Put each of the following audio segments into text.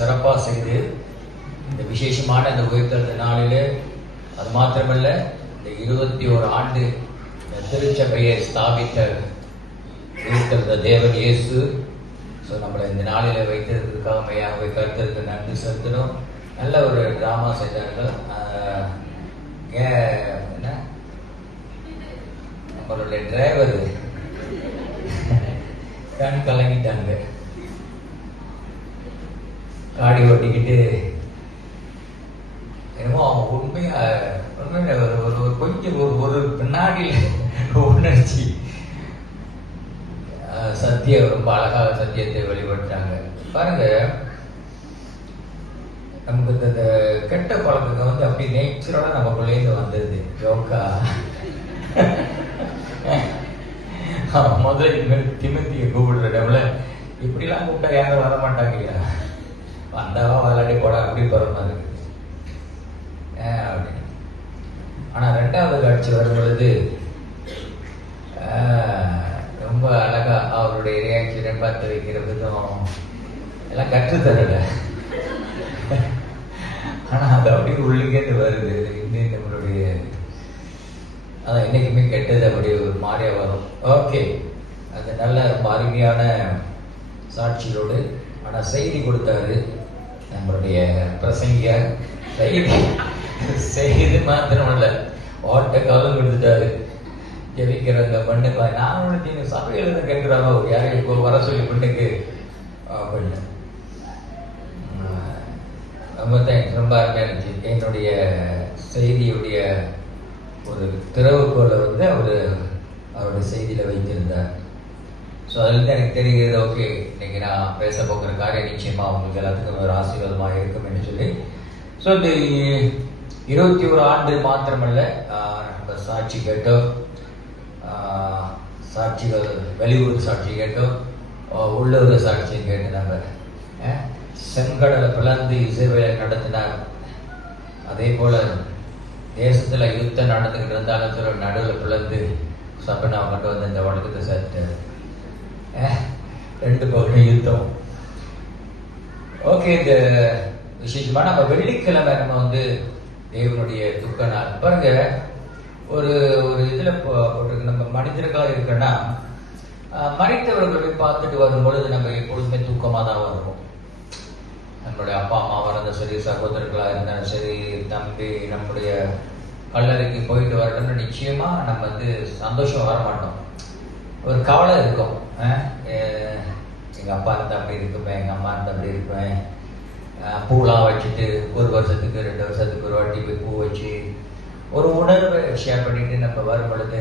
சிறப்பாக செய்து இந்த விசேஷமான இந்த உயிர்த்தெழுந்த நாளிலே அது மாத்திரமல்ல இந்த 21 ஆண்டு இந்த திருச்சபையை ஸ்தாபித்த உயிர்த்தெழுந்த தேவன் இயேசு நம்மளை இந்த நாளில் வைத்திருக்கிறதுக்காக மையாகவே கருத்திற்கு நன்றி செலுத்தணும். நல்ல ஒரு டிராமா செய்தார்கள். என்ன நம்மளுடைய டிரைவர் கண் கலங்கிட்டாங்க. காடி ஓட்டிக்கிட்டு என்னமோ அவங்க உண்மையா ஒரு கொஞ்சம் ஒரு பின்னாடியில் உணர்ச்சி சத்தியம் ரொம்ப அழகாக சத்தியத்தை வெளிப்படுத்தாங்க. பாருங்க, நமக்கு இந்த கெட்ட பழக்கங்க அப்படி நேச்சுரலா நமக்குள்ளேருந்து வந்துடுது. யோகா முதல்ல திமித்திய கூப்பிடுற டைம்ல இப்படிலாம் கூப்பிட்டா யாரும் வர மாட்டாங்க இல்லையா? வந்தாவா விளையாடி போட அப்படி போறமாதிரி அப்படின்னு. ஆனா 2வது காட்சி வரும் பொழுது ரொம்ப அழகா அவருடைய ரியாக்ஷன் பார்த்து வைக்கிற விதம் எல்லாம் கற்றுத்தரல. ஆனா அது அப்படியே உள்ளுக்கேந்து வருது. இன்னும் நம்மளுடைய அதான் என்னைக்குமே கெட்டது அப்படி ஒரு மாதிரியா வரும். ஓகே, அது நல்ல ரொம்ப அருமையான சாட்சியோடு. ஆனா செய்தி கொடுத்தாரு நம்மளுடைய பிரசங்கிய. செய்தி மாத்திரமல்ல, ஓட்ட காலம் கொடுத்துட்டாரு. ஜெபிக்கிறவங்க பண்ணுப்பா, நான் உனக்கு சபையில கேட்கிறாங்க யாரையும் வர சொல்லி பண்ணுக்கு அப்படின்னு. ரொம்ப அருமையா இருந்துச்சு. என்னுடைய செய்தியுடைய ஒரு திறவுகோலை அவருடைய செய்தியில வைத்திருந்தார். ஸோ அதுலேருந்து எனக்கு தெரிகிறது, ஓகே இன்னைக்கு நான் பேச போகிற காரியம் நிச்சயமா உங்களுக்கு எல்லாத்துக்கும் ஒரு ஆசீர்வாதமாக இருக்கும் என்று சொல்லி. ஸோ இந்த 21 ஆண்டு மாத்திரமல்ல, நம்ம சாட்சி கேட்டோம், சாட்சிகள் வெளியூர் சாட்சி கேட்டோம், உள்ளூர் சாட்சியை கேட்டு நம்ம செங்கடலை பிளந்து இசைவேலை நடத்தினார். அதே போல தேசத்துல யுத்தம் நடந்துகிட்டு இருந்தாலும் நடுவில் பிளந்து சபனா கொண்டு வந்து இந்த வழக்கத்தை சேர்த்தார். 2 பக்கம் யுத்தம். ஓகே, இந்த விசேஷமா நம்ம வெள்ளிக்கிழமை நம்ம தேவனுடைய துக்க நாள். பாருங்க, ஒரு இதுல போட்டு நம்ம மனிதர்களாக இருக்கன்னா மறைத்தவர்களை பார்த்துட்டு வரும் பொழுது நம்ம எப்பொழுதுமே தூக்கமாக தான் வருவோம். நம்மளுடைய அப்பா அம்மா வரதும் சரி, சகோதரர்களாக இருந்தாலும் சரி, தம்பி நம்முடைய கல்லறைக்கு போயிட்டு வரணும்னு நிச்சயமா நம்ம சந்தோஷம் வர மாட்டோம். ஒரு கவலை இருக்கும். எங்க அப்பா இருந்தா அப்படி இருக்குமே, எங்க அம்மா இருந்தா அப்படி இருப்பேன். பூலாம் வச்சுட்டு 1 வருஷத்துக்கு 2 வருஷத்துக்கு ஒரு வாட்டி போய் பூ வச்சு ஒரு உணர்வை ஷேர் பண்ணிட்டு நம்ம வரும் பொழுது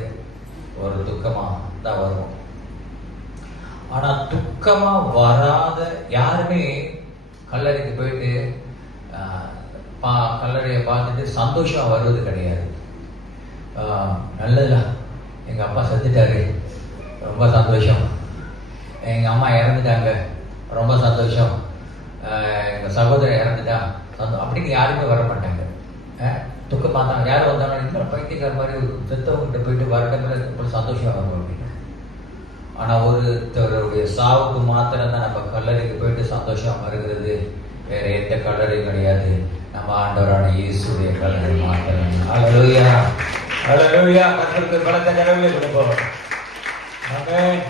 ஒரு துக்கமா தான் வருவோம். ஆனா துக்கமா வராத யாருமே கல்லறைக்கு போயிட்டு கல்லறையை பார்த்துட்டு சந்தோஷம் வருவது கிடையாது. நல்லதா எங்க அப்பா செத்துட்டாரு, ரொம்ப சந்தோஷம். எங்க அம்மா இறந்துட்டாங்க, ரொம்ப சந்தோஷம். எங்க சகோதரர் இறந்துட்டா அப்படின்னு யாருமே வர மாட்டாங்க. துக்கம் பார்த்தாங்க, யாரும் வந்தாலும் பைத்தியக்கார மாதிரி செத்தவங்கிட்ட போயிட்டு வரட்டும் சந்தோஷம் வரும் அப்படின்னு. ஆனா ஒருத்தருடைய சாவுக்கு மாத்திரம் தான் நம்ம கல்லறைக்கு போயிட்டு சந்தோஷம் வருகிறது. வேற எந்த கல்லறையும் கிடையாது, நம்ம ஆண்டவரான இயேசுடைய கல்லறை மாத்திரம். ஹல்லேலூயா, ஹல்லேலூயா. கர்த்தருக்கு பலத்த கரங்களை கொடுப்போம். ஆமென்.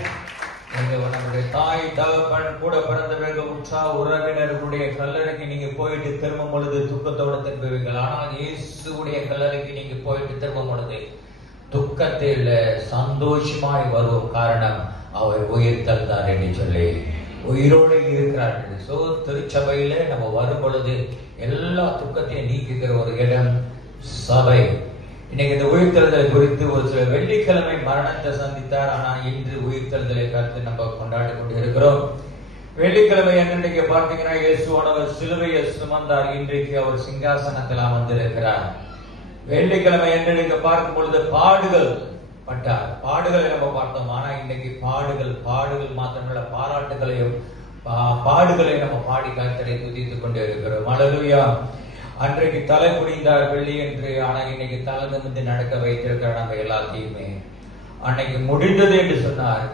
நம்முடைய தாய் தகப்பன் கூட பிறந்தவர்கள் உற்சாக உறவினர்களுடைய கல்லறைக்கு நீங்க போயிட்டு திரும்பும் பொழுது துக்கத்தோட திரும்புவீர்கள். ஆனால் இயேசுடைய கல்லறைக்கு நீங்க போயிட்டு திரும்பும் பொழுது துக்கத்தில் சந்தோஷமாய் வரும். காரணம், அவர் உயிர் தந்தார் என்று சொல்லி உயிரோடு இருக்கிறார்கள். சோ திருச்சபையில நம்ம வரும் பொழுது எல்லா துக்கத்தையும் நீக்குகிற ஒரு இடம் சபை. இன்னைக்கு இந்த உயிர்த்தெழுதலை குறித்து ஒரு சில வெள்ளிக்கிழமை மரணத்தை சந்தித்தார். ஆனா இன்று உயிர்த்தெழுதலை கருத்து நம்ம கொண்டாடி கொண்டு இருக்கிறோம். வெள்ளிக்கிழமை என்னைக்கு பார்த்தீங்கன்னா இயேசுவானவர் சிலுவையை சுமந்தார். இன்றைக்கு அவர் சிங்காசனத்தில் அமர்ந்திருக்கிறார். வெள்ளிக்கிழமை என்னைக்கு பார்க்கும் பொழுது பாடுகள் பட்டார். பாடுகளை நம்ம பார்த்தோம். ஆனா இன்னைக்கு பாடுகள் மாத்திரமல்ல, பாராட்டுகளையும் பாடுகளை நம்ம பாடி கர்த்தரை துதித்துக் கொண்டே இருக்கிறோம். ஹல்லேலூயா. அன்றைக்கு தலை குனிந்தார் வெள்ளி என்று, ஆனா இன்னைக்கு தலை நிமிர்ந்து நடக்க வைத்திருக்கிற நம்ம எல்லாத்தையுமே அன்னைக்கு முடிந்தது என்று சொன்னார்.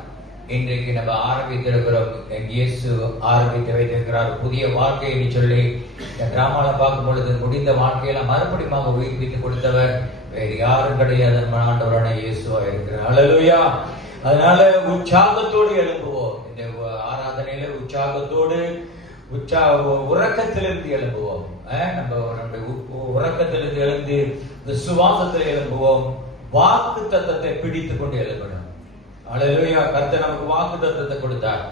இன்றைக்கு நம்ம ஆரம்பித்திருக்கிறோம். இயேசு ஆரம்பித்து வைத்திருக்கிறார் புதிய வாழ்க்கை என்று சொல்லி இந்த டிராமால பார்க்கும் பொழுது முடிந்த வாழ்க்கையெல்லாம் மறுபடியும் உயிர்ப்பித்து கொடுத்தவர் வேறு யாரும் கிடையாது, ஆண்டவரான இயேசுவா இருக்கிறார். ஹல்லேலூயா. அதனால உற்சாகத்தோடு எழும்புவோம். இந்த ஆராதனையில உற்சாகத்தோடு உறக்கத்திலிருந்து எழும்புவோம். நம்ம உறக்கத்திலிருந்து எழுந்து விசுவாசத்தில் எழும்புவோம். வாக்கு தத்தத்தை பிடித்துக் கொண்டு எழும்பணும். ஹல்லேலூயா. கர்த்தர் நமக்கு வாக்கு தத்தத்தை கொடுத்தார்.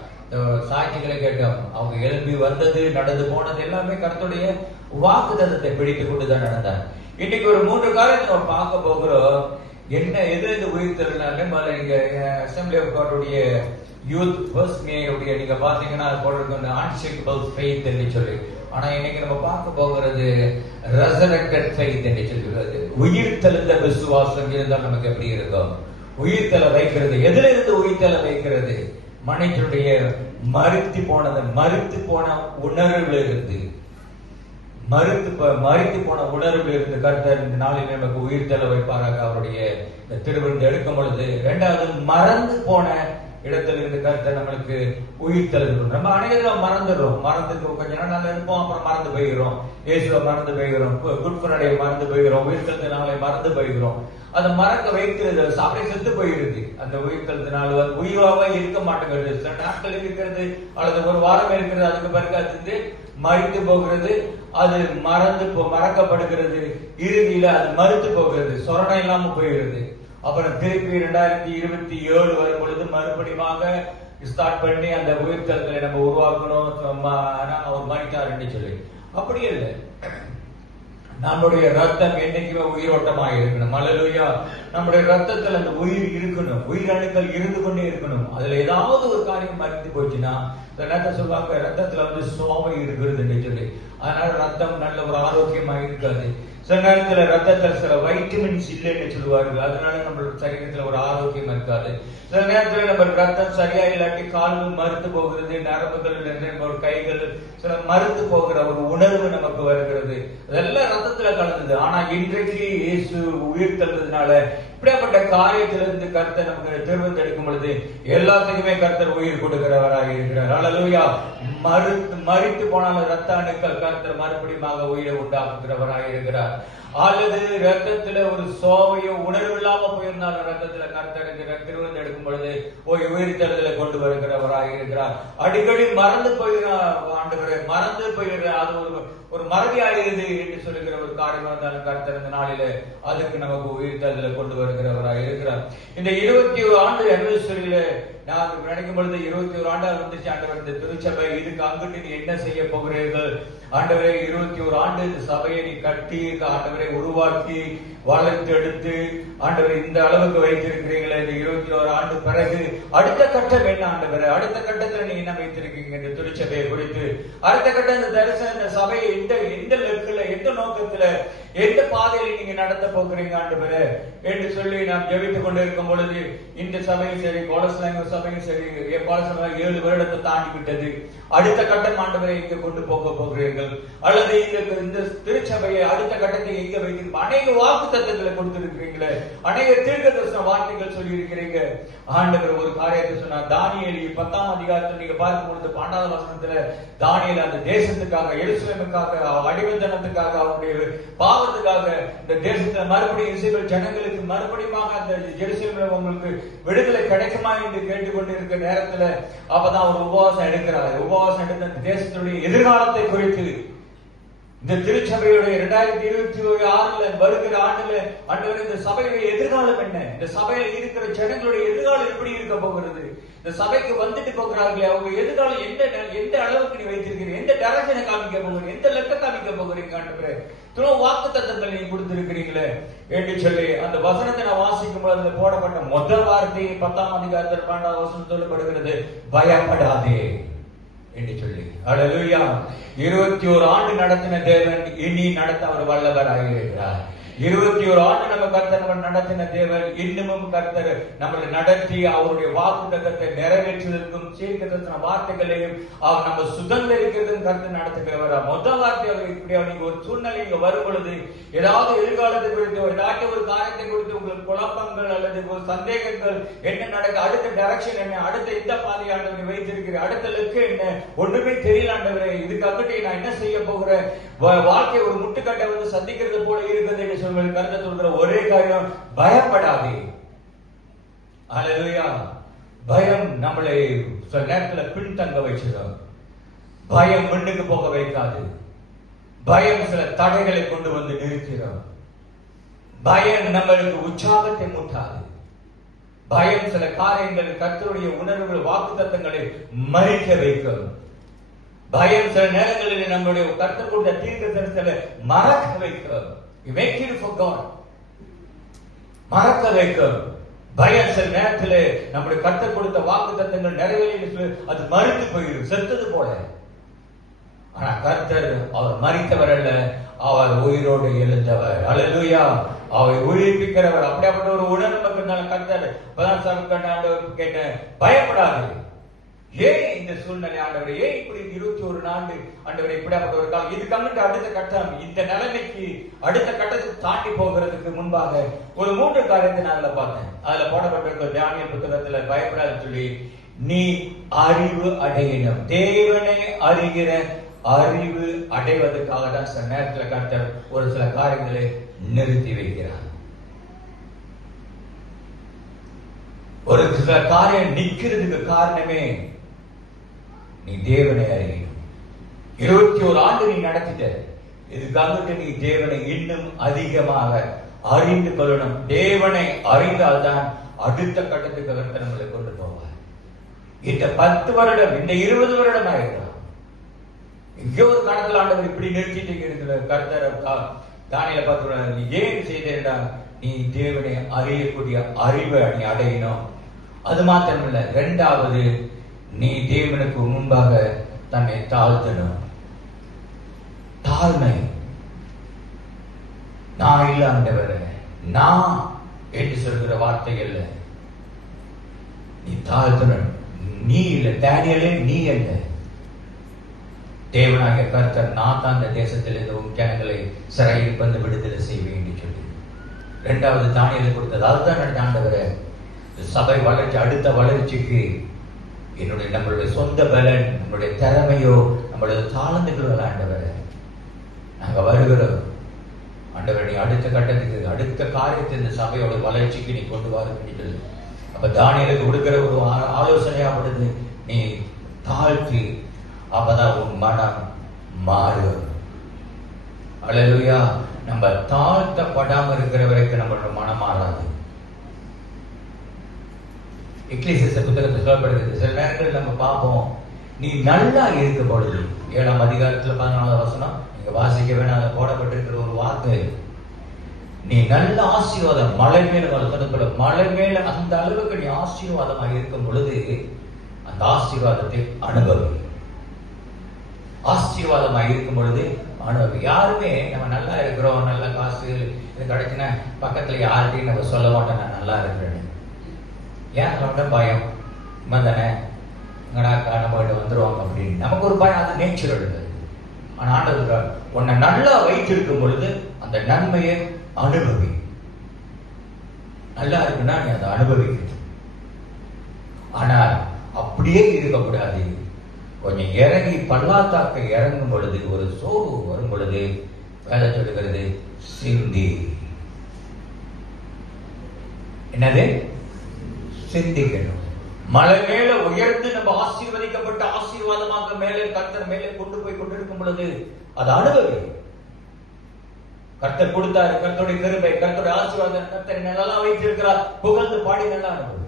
சாட்சிகளை கேட்டோம். அவங்க எழும்பி வந்தது, நடந்து போனது எல்லாமே கர்த்தருடைய வாக்கு தத்தத்தை பிடித்துக் கொண்டுதான் நடந்தார். இன்னைக்கு ஒரு 3 காரியத்தை நம்ம பார்க்க போகிறோம். என்ன எது இந்த உயிர்த்தெழுனாலே இங்க அசம்பிளி ஆஃப் காடுடைய யூத் ஃபர்ஸ்ட் மேயுடைய நீங்க பாத்தீங்கன்னா போட்டிருக்க அன்ஷேக்கபிள் ஃபெய்த் என்று சொல்லி. ஆனா இன்னைக்கு நம்ம பார்க்க போகிறது ரெசரக்டட் ஃபெய்த் என்று சொல்லுகிறது. உயிர்த்தெழுந்த விசுவாசம் இருந்தால் நமக்கு எப்படி இருக்கும்? உயிர்த்தெழ வைக்கிறது. எதுல இருந்து உயிர்த்தெழ வைக்கிறது? மனிதனுடைய மரித்து போன உணர்வுல இருந்து மரித்து போன உணர்வுல இருந்து கர்த்தர் இந்த நாளில் நமக்கு உயிர்த்தெழ வைப்பாராக அவருடைய திருவிருந்து எடுக்கும் பொழுது. 2வது மறந்து போன இடத்துல இருந்து கர்த்தர் நம்மளுக்கு உயிர்த்தெழுது. நம்ம அனைவரும் மறந்துட்டு கொஞ்ச நாள் நல்லா இருப்போம், அப்புறம் மறந்து போய்கிறோம். இயேசுவை மறந்து போய்கிறோம், குட் ஃப்ரைடே மறந்து போய்கிறோம், உயிர்த்தெழுந்த நாளை மறந்து போய்கிறோம். அதை மறக்க வைக்கிறது, சாப்பிட செத்து போயிடுது. அந்த உயிர்த்தெழுந்த நாள் உயிராக இருக்க மாட்டேங்கிறது. சில நாட்கள் இருக்கிறது அல்லது ஒரு வாரம் இருக்கிறது, அதுக்கு பிறகு அது மறித்து போகிறது. அது மறக்கப்படுகிறது. இறுதியில அது மறுத்து போகிறது, சொரணை இல்லாம போயிடுது. அப்புறம் திருப்பி 2027 வரும் பொழுது மறுபடியும் ஸ்டார்ட் பண்ணி அந்த உயிர்த்தெழுதலை நம்ம உருவாக்கணும். அவர் மறித்தார் என்று சொல்லி அப்படி இல்லை. நம்முடைய ரத்தம் என்னைக்குமே உயிரோட்டமாக இருக்கணும். ஹல்லேலூயா. நம்முடைய ரத்தத்தில் அந்த உயிர் இருக்கணும், உயிரணுக்கள் இருந்து கொண்டே இருக்கணும். அதுல ஏதாவது ஒரு காரியம் மறைந்து போச்சுன்னா சொல்லுவாங்க ரத்தத்துல சோமை இருக்கிறது சொல்லி. அதனால ரத்தம் நல்ல ஒரு ஆரோக்கியமா இருக்காது. சில நேரத்துல ரத்தத்துல சில வைட்டமின்ஸ் இல்லைன்னு சொல்லுவார்கள். அதனால நம்மளோட சரீரத்துல ஒரு ஆரோக்கியம் இருக்காது. சில நேரத்துல நம்ம ரத்தம் சரியா இல்லாட்டி கால்கள் மறுத்து போகிறது, நரம்புகள் கைகள் சில மறுத்து போகிற ஒரு உணர்வு நமக்கு வருகிறது. அதெல்லாம் ரத்தத்துல கலந்தது. ஆனா இன்றைக்கு இயேசு உயிர்த்தெழுந்ததுனால இப்படியாப்பட்ட காரியத்திலிருந்து கர்த்தர் நமக்கு திருவந்தெடுக்கும் பொழுது எல்லாத்துக்குமே கர்த்தர் உயிர் கொடுக்கிறவராக இருக்கிறார். ஹல்லேலூயா. மறித்து போனாலும் ரத்த அணுக்கள் கர்த்தர் மறுபடியும் உயிரை உண்டாக்குகிறவராக இருக்கிறார். அல்லது ரத்தத்துல ஒரு சோவையோ உணர்வு இல்லாம போயிருந்தாலும் ரத்தத்துல கர்த்தர் திருவந்து எடுக்கும் பொழுது உயிர்த்தெழுதலை கொண்டு வருகிறவராக இருக்கிறார். அடிக்கடி மறந்து போயிடுற அது ஒரு மறதி ஆகிறது என்று சொல்லுகிற ஒரு காரியம் இருந்தாலும் கர்த்தர் இந்த நாளில அதுக்கு நமக்கு உயிர்த்தெழுதலை கொண்டு வருகிறவராக இருக்கிறார். இந்த 21 ஆண்டு அனிவர்சரியில நான் நினைக்கும் பொழுது 21 ஆண்டாக வந்துச்சு. ஆண்டவர் இந்த திருச்சபை இதுக்கு அங்கிட்டு நீ என்ன செய்ய போகிறீர்கள் ஆண்டவரே? 21 ஆண்டு இந்த சபையை நீ கட்டி ஆண்டவரை உருவாக்கி வளர்த்து எடுத்து ஆண்டவரை இந்த அளவுக்கு வைத்திருக்கிறீங்களே. இந்த 21 ஆண்டு பிறகு அடுத்த கட்டம் என்ன ஆண்டவரை? அடுத்த கட்டத்துல நீ என்ன வைத்திருக்கீங்க இந்த திருச்சபையை குறித்து? அடுத்த கட்டம் இந்த தரிசனம் இந்த சபையை எந்த லெக்குல எந்த நோக்கத்துல எந்த பாதையில நீங்க நடத்த போகிறீங்க ஆண்டவரே என்று சொல்லி நாம் ஜெபித்துக் கொண்டு இருக்கும் பொழுது இந்த சபையும் சரி கோலஸ்லாங்க சபையும் சரி 7 வருடத்தை தாண்டி விட்டது. அடுத்த கட்டம் ஆண்டவரை எங்க கொண்டு போக போகிறீர்கள்? அல்லது இந்த திருச்சபையை அடுத்த கட்டத்தை எங்க வைத்திருக்க அநேக வாக்கு தத்தங்களை கொடுத்திருக்கிறீங்களே, அநேக தீர்க்கதரிசன வார்த்தைகள் சொல்லி இருக்கிறீங்க ஆண்டவர். ஒரு காரியத்தை சொன்னார். தானியேல் 10ஆம் அதிகாரத்தில் நீங்க பார்க்கும் பொழுது 12ஆம் வசனத்துல தானியேல் அந்த தேசத்துக்காக எருசலேமுக்காக அடிமைத்தனத்துக்காக அவருடைய பாவத்துக்காக இந்த தேசத்துல மறுபடியும் இஸ்ரவேல் ஜனங்களுக்கு மறுபடியும் அந்த எருசலேமில் உங்களுக்கு விடுதலை கிடைக்குமா என்று கேட்டுக்கொண்டு இருக்கிற நேரத்துல அப்பதான் ஒரு உபவாசம் எடுக்கிறார். உபவாசம் எடுத்த அந்த தேசத்துடைய எதிர்காலத்தை குறித்து இந்த திருச்சபையுடைய 2026 வருகிற ஆண்டுல ஆண்டவர் இந்த சபையுடைய எதிர்காலம் என்ன? இந்த சபையில இருக்கிற ஜனங்களுடைய எதிர்காலம் எப்படி இருக்க போகிறது? இந்த சபைக்கு வந்துட்டு போகிறார்களே அவங்க எதிர்காலம் எந்த அளவுக்கு நீ வைத்திருக்கிறீங்க? எந்த டைரக்ஷனை காமிக்க போகிறீங்க? எந்த லெக்க காமிக்க போகிறீங்க ஆண்டவரே? வாக்கு தத்தங்களை நீ கொடுத்திருக்கிறீங்களே என்று சொல்லி அந்த வசனத்தை நான் வாசிக்கும் போது அதுல போடப்பட்ட முதல் வார்த்தை 10ஆம் அதிகாரத்தில் 12ஆம் வசனம் சொல்லப்படுகிறது, பயப்படாதே என்று சொல்லி. ஹல்லேலூயா. 21 ஆண்டு நடத்தின தேவன் இனி நடத்த அவர் வல்லவராக இருக்கிறார். 21 ஆண்டு நம்ம கர்த்தர் நடத்தின தேவன் இன்னமும் கர்த்தர் நம்மளை நடத்தி அவருடைய வாக்குத்தத்தத்தை நிறைவேற்றுவதற்கும் தீர்க்கதரிசன வார்த்தைகளையும் அவர் நம்ம சுதந்திரிக்கிறதும் கர்த்தர் நடத்துகிறவரா. முதல் வார்த்தை அவர் இப்படியா, நீங்க ஒரு சூழ்நிலை இங்க வரும் பொழுது ஏதாவது எதிர்காலத்தை குறித்து ஏதாச்சும் ஒரு காரியத்தை குறித்து உங்களுக்கு குழப்பங்கள் அல்லது ஒரு சந்தேகங்கள், என்ன நடக்க, அடுத்த டைரக்ஷன் என்ன, அடுத்த இந்த பாதை ஆண்டவரை வைத்திருக்கிறேன், அடுத்த லக்கு என்ன, ஒன்றுமே தெரியல ஆண்டவரே, இதுக்கு அங்கிட்டு நான் என்ன செய்ய போகிறேன், வாழ்க்கை ஒரு முட்டுக்கட்டை வந்து சந்திக்கிறது போல இருக்குது என்று சொல்வது கருத்தை சொல்கிற ஒரே காரியம், பயப்படாதே. அல்லேலூயா. பயம் நம்மளை சில நேரத்தில் பின்தங்க வச்சிடும். பயம் முன்னுக்கு போக வைக்காது. பயம் சில தடைகளை கொண்டு வந்து நிறுத்திடும். பயம் நம்மளுக்கு உற்சாகத்தை மூட்டாது. பயம் சில காரியங்கள் கர்த்தருடைய உணர்வுகள் வாக்குத்தத்தங்களை மறிக்க வைக்கும். பயம் சில நேரங்களில் நம்முடைய கர்த்தர் கொடுத்த தீர்க்கதரிசனங்களை மறக்க வைக்கும். make it for God. மறக்க வைக்கும். பயம் சில நேரத்தில் நம்முடைய கர்த்தர் கொடுத்த வாக்குத்தத்தங்கள் நிறைவேறி அது மறுத்து போயிடும், செத்தது போல. ஆனா கர்த்தர் அவர் மரித்தவர் அல்ல, அவர் உயிரோடு எழுந்தவர். அல்லேலூயா. அவர் உயிர்ப்பிக்கிறவர். அப்படிப்பட்ட ஒரு உணர்வு கர்த்தர் கேட்ட, பயப்படாது. ஏன் இந்த சூழ்நிலை ஆண்டவரை, ஏன் இப்படி 21 ஆண்டு ஆண்டவரை இப்படிப்பட்ட ஒரு காலம், இதுக்கு அங்கிட்டு அடுத்த கட்டம், இந்த நிலைமைக்கு அடுத்த கட்டத்துக்கு தாண்டி போகிறதுக்கு முன்பாக ஒரு 3 காரியத்தை நான் அதுல பார்த்தேன். அதுல போடப்பட்டிருக்க தானியேல் புத்தகத்துல பயப்படாதுன்னு சொல்லி, நீ அறிவு அடையணும். தேவனை அறிகிற அறிவு அடைவதற்காக தான் சில நேரத்தில் கர்த்தர் ஒரு சில காரியங்களை நிறுத்தி வைக்கிறார். ஒரு சில காரியம் நிக்கிறதுக்கு காரணமே நீ தேவனை அறியணும். 21 ஆண்டு நீ நடத்திட்ட, இதுக்காக நீ தேவனை இன்னும் அதிகமாக அறிந்து கொள்ளணும். தேவனை அறிந்தால்தான் அடுத்த கட்டத்துக்கு கர்த்தர் நம்மளை கொண்டு போவார். இந்த 10 வருடம், இந்த 20 வருடம் ஆயிருக்கலாம். இங்கே ஒரு காலத்தில் ஆண்டவர் இப்படி நிறுத்திட்டு கர்த்தர் தானியேலை பார்த்து, ஏன் செய்தா, நீ தேவனை அறியக்கூடிய அறிவை நீ அடையணும். அது மாத்திரமில்ல, 2வது நீ தேவனுக்கு முன்பாக தன்னை தாழ்த்தணும். தாழ்மை. நான் இல்ல ஆண்டவரே, நான் என்று சொல்கிற வார்த்தை அல்ல. நீ தாழ்த்தணும். நீ இல்ல தானியேலே, நீ அல்ல. தேவனாகிய கர்த்தர், நான் தான் இந்த தேசத்தில் இருந்து உன் ஜனங்களை சிறையில் வந்து விடுதலை செய்வேன் என்று சொல்லி 2வது தானியேலை கொடுத்தது. அதுதான் ஆண்டவரே, சபை வளர்ச்சி, அடுத்த வளர்ச்சிக்கு நம்மளுடைய சொந்த பலன், நம்மளுடைய திறமையோ, நம்மளுடைய தாளந்துகளோ ஆண்டவரே, நாங்க வருகிறோம் ஆண்டவரே, நீ அடுத்த கட்டத்துக்கு, அடுத்த காரியத்தை இந்த சபையோட வளர்ச்சிக்கு நீ கொண்டு வர. அப்ப தானியேலுக்கு கொடுக்கிற ஒரு ஆலோசனையாப்படுது, நீ தாழ்த்தி, அப்பதான் உன் மனம் மாறும். அல்லேலூயா. நம்ம தாழ்த்தப்படாம இருக்கிற வரைக்கும் நம்மளோட மனம் மாறாது. எக்லீசியஸ் புத்தகத்தை சொல்லப்படுகிறது. சில நேரங்கள் நம்ம பார்ப்போம், நீ நல்லா இருக்க பொழுது, 7ஆம் அதிகாரத்துல 14வது வசனம், நீங்க வாசிக்க வேணாம், அதை போடப்பட்டிருக்கிற ஒரு வார்த்தை, நீ நல்ல ஆசீர்வாதம், மலை மேல வளர்த்தது, மலை மேல அந்த அளவுக்கு நீ ஆசீர்வாதமாக இருக்கும் பொழுது அந்த ஆசீர்வாதத்தை அனுபவி. ஆசீர்வாதமாக இருக்கும் பொழுது அனுபவி. யாருமே நம்ம நல்லா இருக்கிறோம், நல்ல காசு இது கிடைச்சுன்னா பக்கத்துல யார்கிட்டையும் நம்ம சொல்ல மாட்டோம் நான் நல்லா இருக்கிறேன்னு. ஏன் சொல்ற பயம் தானே, எங்கடா காண போயிட்டு வந்துருவாங்க அப்படின்னு நமக்கு ஒரு பயம். அது நேச்சுரல். ஆனா ஆண்டவர் உன்னை நல்லா வைத்திருக்கும் பொழுது அந்த நன்மையை அனுபவி. நல்லா இருக்குன்னா நீ அதை அனுபவிக்கணும். ஆனால் அப்படியே இருக்கக்கூடாது. கொஞ்சம் இறங்கி பள்ளத்தாக்க இறங்கும் பொழுது, ஒரு சோர்வு வரும் பொழுது வேலை சொல்லுகிறது, சிந்தி. என்னது? சிந்திக்கணும். மலை மேல உயர்ந்து நம்ம ஆசீர்வதிக்கப்பட்ட ஆசீர்வாதமாக மேலே கர்த்தர் மேலே கொண்டு போய் கொண்டிருக்கும் பொழுது அது அனுபவி. கர்த்தர் கொடுத்தாரு, கர்த்தருடைய கிருபை, கர்த்தருடைய ஆசீர்வாதம், கர்த்தர் நல்லா வைத்திருக்கிறார், புகழ்ந்து பாடி நல்லா அனுபவி.